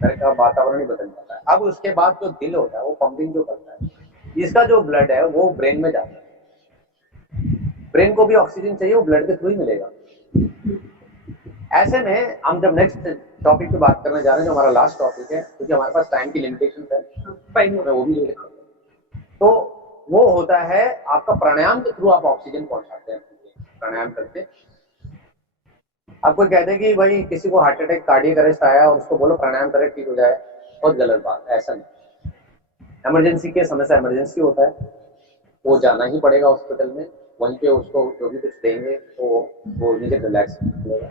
घर का वातावरण ही बदल जाता है। अब उसके बाद जो दिल होता है वो पंपिंग जो करता है, इसका जो ब्लड है वो ब्रेन में जाता है। ब्रेन को भी ऑक्सीजन चाहिए, वो ब्लड के थ्रू ही मिलेगा। ऐसे में हम जब नेक्स्ट टॉपिक पे बात करने जा रहे हैं, जो हमारा लास्ट टॉपिक है, क्योंकि हमारे पास टाइम की लिमिटेशन है, मैं वो भी लिखा, तो वो होता है आपका प्राणायाम के थ्रू आप ऑक्सीजन पहुंचाते हैं। प्राणायाम करते, आप कोई कहते कि भाई किसी को हार्ट अटैक, कार्डियक अरेस्ट आया और उसको बोलो प्राणायाम करे ठीक हो जाए, बहुत गलत बात है, ऐसा नहीं। इमरजेंसी केस हमेशा इमरजेंसी होता है, वो जाना ही पड़ेगा हॉस्पिटल में, वहीं पे उसको जो भी कुछ देंगे वो नीचे रिलैक्स मिलेगा।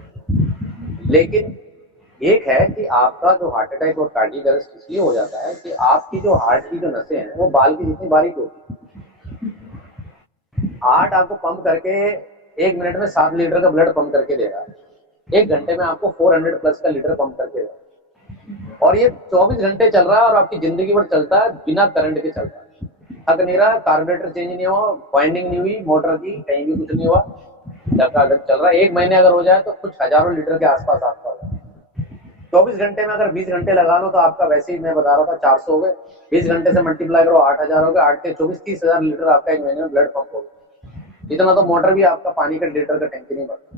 लेकिन एक है कि आपका जो हार्ट अटैक और कार्डियक अरेस्ट इसलिए हो जाता है कि आपकी जो हार्ट की जो नसें हैं वो बाल की जितनी बारीक होती है। हार्ट आपको पंप करके 1 मिनट में 7 लीटर का ब्लड पंप करके दे रहा है, 1 घंटे में आपको 400 प्लस का लीटर पंप करके दे रहा है, और ये 24 घंटे चल रहा है और आपकी जिंदगी भर चलता है, बिना करंट के चल रहा है, थक नहीं रहा, कार्बोरेटर चेंज नहीं हुआ, वाइंडिंग नहीं हुई मोटर की, कहीं भी कुछ नहीं हुआ, धक्का-धक चल रहा है। 1 महीने अगर हो जाए तो कुछ हजारों लीटर के आसपास आपका होगा। 24 घंटे में अगर 20 घंटे लगा लो तो आपका, वैसे ही मैं बता रहा था 400 हो गए, 20 घंटे से मल्टीप्लाई करो 8000 हो गए, 8 के 24 30,000 लीटर आपका 1 महीने में ब्लड पंप हो गया। इतना तो मोटर भी आपका पानी का लीटर का टैंक नहीं भरता।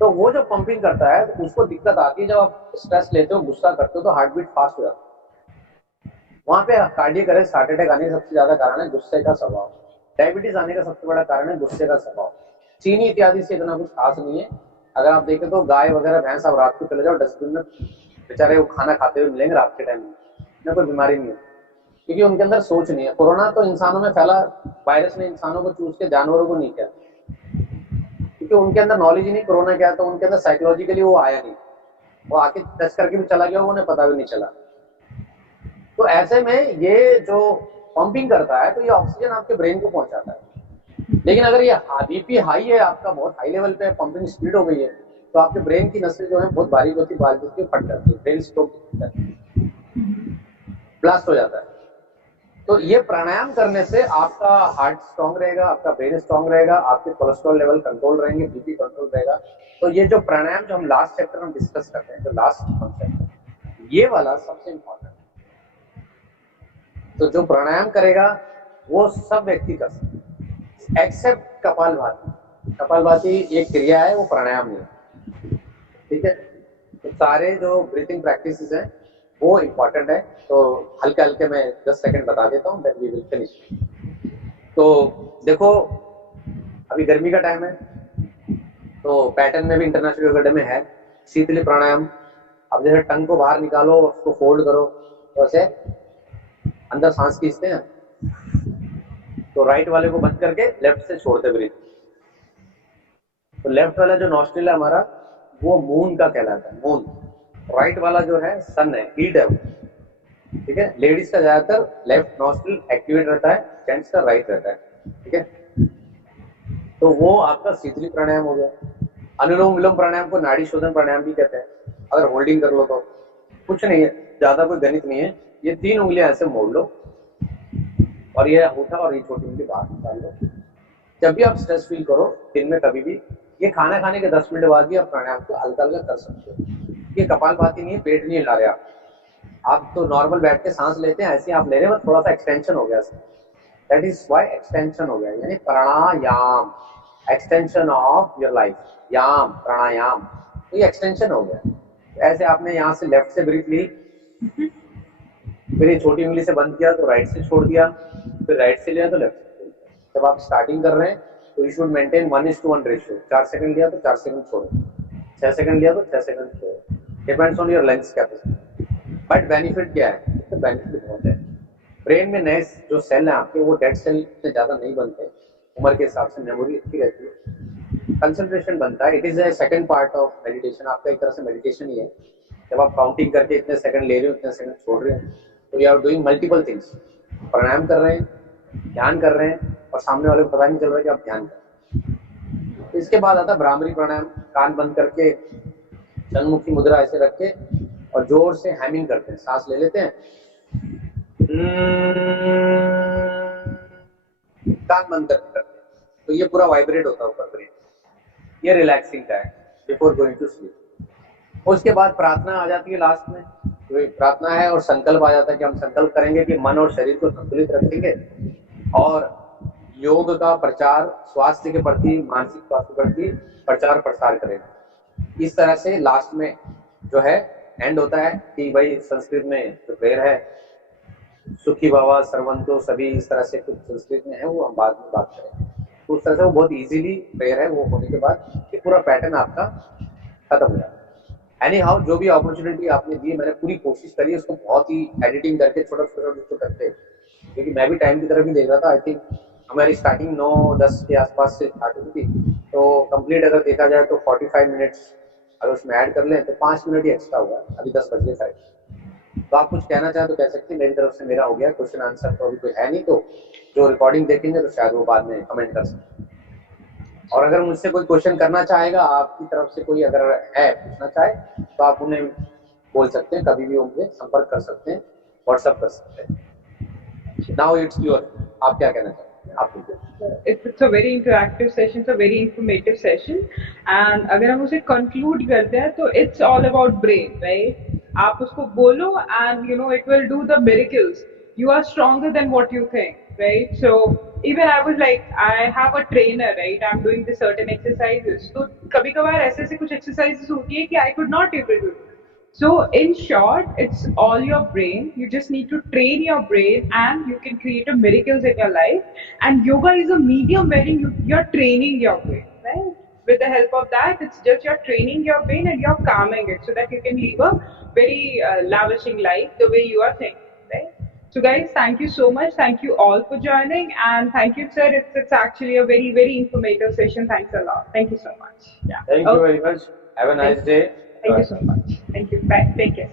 तो वो जो पंपिंग करता है तो उसको दिक्कत आती है जब आप स्ट्रेस लेते हो, गुस्सा करते हो, तो हार्ट बीट फास्ट हो जाता है। वहां पे कार्डियक अरेस्ट, हार्ट अटैक आने का सबसे ज्यादा कारण है गुस्से का स्वभाव। डायबिटीज आने का सबसे बड़ा कारण है गुस्से का स्वभाव। चीनी इत्यादि से इतना कुछ खास नहीं है। अगर आप देखें तो गाय वगैरह भैंस, आप रात को चले जाओ डस्टबिन में, बेचारे वो खाना खाते हुए मिलेंगे रात के टाइम में, उन्हें कोई बीमारी नहीं है, क्योंकि उनके अंदर सोच नहीं है। कोरोना तो इंसानों में फैला, वायरस ने इंसानों को चूस के जानवरों को नहीं किया, क्योंकि उनके अंदर नॉलेज ही नहीं कोरोना क्या है, तो उनके अंदर साइकोलॉजिकली वो आया नहीं, वो आके टच करके भी चला गया, उन्हें पता भी नहीं चला। तो ऐसे में ये जो पंपिंग करता है तो ये ऑक्सीजन आपके ब्रेन को पहुंचाता है। लेकिन अगर ये बीपी हाई है आपका, बहुत हाई लेवल पे पंपिंग स्पीड हो गई है, तो आपके ब्रेन की नसें जो है बहुत बारीक होती है, बारीक होती है, फट जाती है, ब्रेन स्ट्रोक जाती है, ब्लास्ट हो जाता है। तो ये प्राणायाम करने से आपका हार्ट स्ट्रांग रहेगा, आपका ब्रेन स्ट्रांग रहेगा, आपके कोलेस्ट्रॉल लेवल कंट्रोल रहेंगे, बीपी कंट्रोल रहेगा। तो ये जो प्राणायाम जो हम लास्ट चैप्टर में डिस्कस करते हैं, जो लास्ट कॉन्सेप्ट, ये वाला सबसे इंपॉर्टेंट है। तो जो प्राणायाम करेगा वो सब व्यक्ति कर सकते हैं, एक्सेप्ट कपालभाति। कपालभाति एक क्रिया है, वो प्राणायाम नहीं है, ठीक है। तो सारे जो ब्रीथिंग प्रैक्टिसेस हैं वो इम्पोर्टेंट है। तो हल्के हल्के मैं 10 सेकंड बता देता हूँ, देन वी विल फिनिश। तो देखो अभी गर्मी का टाइम है, तो पैटर्न में भी इंटरनेशनल योगा डे में है शीतली प्राणायाम। अब जैसे टंग को बाहर निकालो, उसको फोल्ड करो, तो ऐसे अंदर सांस खींचते हैं, तो राइट वाले को बंद करके लेफ्ट से छोड़ते ब्रीथ। तो लेफ्ट वाला जो नॉस्ट्रिल है हमारा, वो मून का कहलाता है, मून। राइट वाला जो है सन है, हीट है वो, ठीक है। लेडीज का ज्यादातर लेफ्ट नॉस्ट्रिल एक्टिवेट रहता है, जेंट्स का राइट रहता है, ठीक है। तो वो आपका शीतली प्राणायाम हो गया। अनुलोम विलोम प्राणायाम को नाड़ी शोधन प्राणायाम भी कहते हैं। अगर होल्डिंग कर लो तो कुछ नहीं है, ज्यादा कोई गणित नहीं है। ये 3 उंगलियां ऐसे मोड़ लो और ये अंगूठा और ये छोटी उंगली बाहर निकाल लो। जब भी आप स्ट्रेस फील करो दिन में कभी भी, ये खाना खाने के 10 मिनट बाद भी आप प्राणायाम को हल्का हल्का कर सकते हो। ये कपालभाति नहीं है, पेट नहीं हिला रहे आप तो नॉर्मल बैठ के सांस लेते हैं, ऐसे आप ले रहे हैं, थोड़ा सा एक्सटेंशन हो गया, दैट इज व्हाई एक्सटेंशन हो गया, यानी प्राणायाम, एक्सटेंशन ऑफ योर लाइफ, याम प्राणायाम, तो ये एक्सटेंशन हो गया। तो ऐसे आपने यहाँ से लेफ्ट से ब्रीथ ली, फिर ये छोटी उंगली से बंद किया तो राइट से छोड़ दिया, फिर राइट से लिया तो लेफ्ट से। जब आप स्टार्टिंग कर रहे हैं तो you should maintain 1:1 ratio. 4 second लिया तो 4 सेकंड छोड़ो, 6 सेकंड लिया तो 6 सेकंड छोड़ो, depends on your lungs capacity. But benefit क्या है? तो बेनिफिट बहुत है। ब्रेन में नए जो सेल हैं आपके, वो डेड सेल से ज्यादा नहीं बनते, उम्र के हिसाब से मेमोरी अच्छी रहती है। कंसंट्रेशन बनता है। It is a second part of meditation. आपका एक तरह से मेडिटेशन ही है। जब आप काउंटिंग करके इतने सेकंड ले रहे हो, इतने सेकंड छोड़ रहे हो, तो you are doing multiple things. Pranayam कर रहे हैं, ध्यान कर रहे हैं, और सामने वाले को पता नहीं चल रहा है कि आप ध्यान कर रहे हैं। तो इसके बाद आता है भ्रामरी प्राणायाम। कान बंद करके चंद्रमुखी मुद्रा ऐसे रख के और जोर से हैमिंग करते हैं, सांस ले लेते हैं, कान बंद करके करते हैं, तो ये पूरा वाइब्रेट होता है ऊपर ब्रेन। ये रिलैक्सिंग का है बिफोर गोइंग टू स्लीप। उसके बाद प्रार्थना आ जाती है लास्ट में। तो प्रार्थना है और संकल्प आ जाता है कि हम संकल्प करेंगे कि मन और शरीर को संतुलित रखेंगे और योग का प्रचार, स्वास्थ्य के प्रति, मानसिक स्वास्थ्य के प्रति प्रचार प्रसार करेंगे। इस तरह से लास्ट में जो है एंड होता है कि भाई संस्कृत में जो प्रेयर है, सुखी भव सर्वंतो सभी, इस तरह से कुछ संस्कृत में है, वो हम बाद में बात करेंगे। तो उस तरह से वो बहुत इजीली प्रेयर है, वो होने के बाद ये पूरा पैटर्न आपका खत्म हो जाता है। एनी हाउ, जो भी अपॉर्चुनिटी आपने दी, मैंने पूरी कोशिश करी उसको बहुत ही एडिटिंग करके छोटा छोटा करते, क्योंकि मैं भी टाइम की तरफ ही देख रहा था। आई थिंक हमारी स्टार्टिंग 9-10 के आसपास से स्टार्ट हुई थी, तो कंप्लीट अगर देखा जाए तो 45 मिनट्स अगर उसमें ऐड कर लें तो 5 मिनट ही एक्स्ट्रा हुआ। अभी 10 बज गए शायद। तो आप कुछ कहना चाहें तो कह सकते हैं। मेरी तरफ से मेरा हो गया। क्वेश्चन आंसर तो अभी कोई है नहीं, तो जो रिकॉर्डिंग देखेंगे तो शायद वो बाद में कमेंट कर सकते हैं। और अगर मुझसे कोई क्वेश्चन करना चाहेगा, आपकी तरफ से कोई अगर है पूछना चाहे, तो आप उन्हें बोल सकते हैं, कभी भी उनसे संपर्क कर सकते हैं, व्हाट्सएप कर सकते हैं। नाउ इट्स योर, आप क्या कहना चाहते हैं? आप It's a very interactive session, it's a very informative session, and अगर हम उसे conclude करते हैं तो it's all about brain, right? आप उसको बोलो and you know it will do the miracles. You are stronger than what you think, right? So even I was like, I have a trainer, right? I'm doing the certain exercises. तो कभी कभार ऐसे ऐसे कुछ exercises होती है कि I could not able to do. So in short, it's all your brain. You just need to train your brain and you can create a miracles in your life. And yoga is a medium wherein you're training your brain, right? With the help of that, it's just you're training your brain and you're calming it so that you can live a very lavishing life the way you are thinking, right? So guys, thank you so much. Thank you all for joining, and thank you, sir. It's actually a very, very informative session. Thanks a lot. Thank you so much. Yeah. Thank you very much. Have a nice day. Thank you so much. Thank you. Bye. Take care.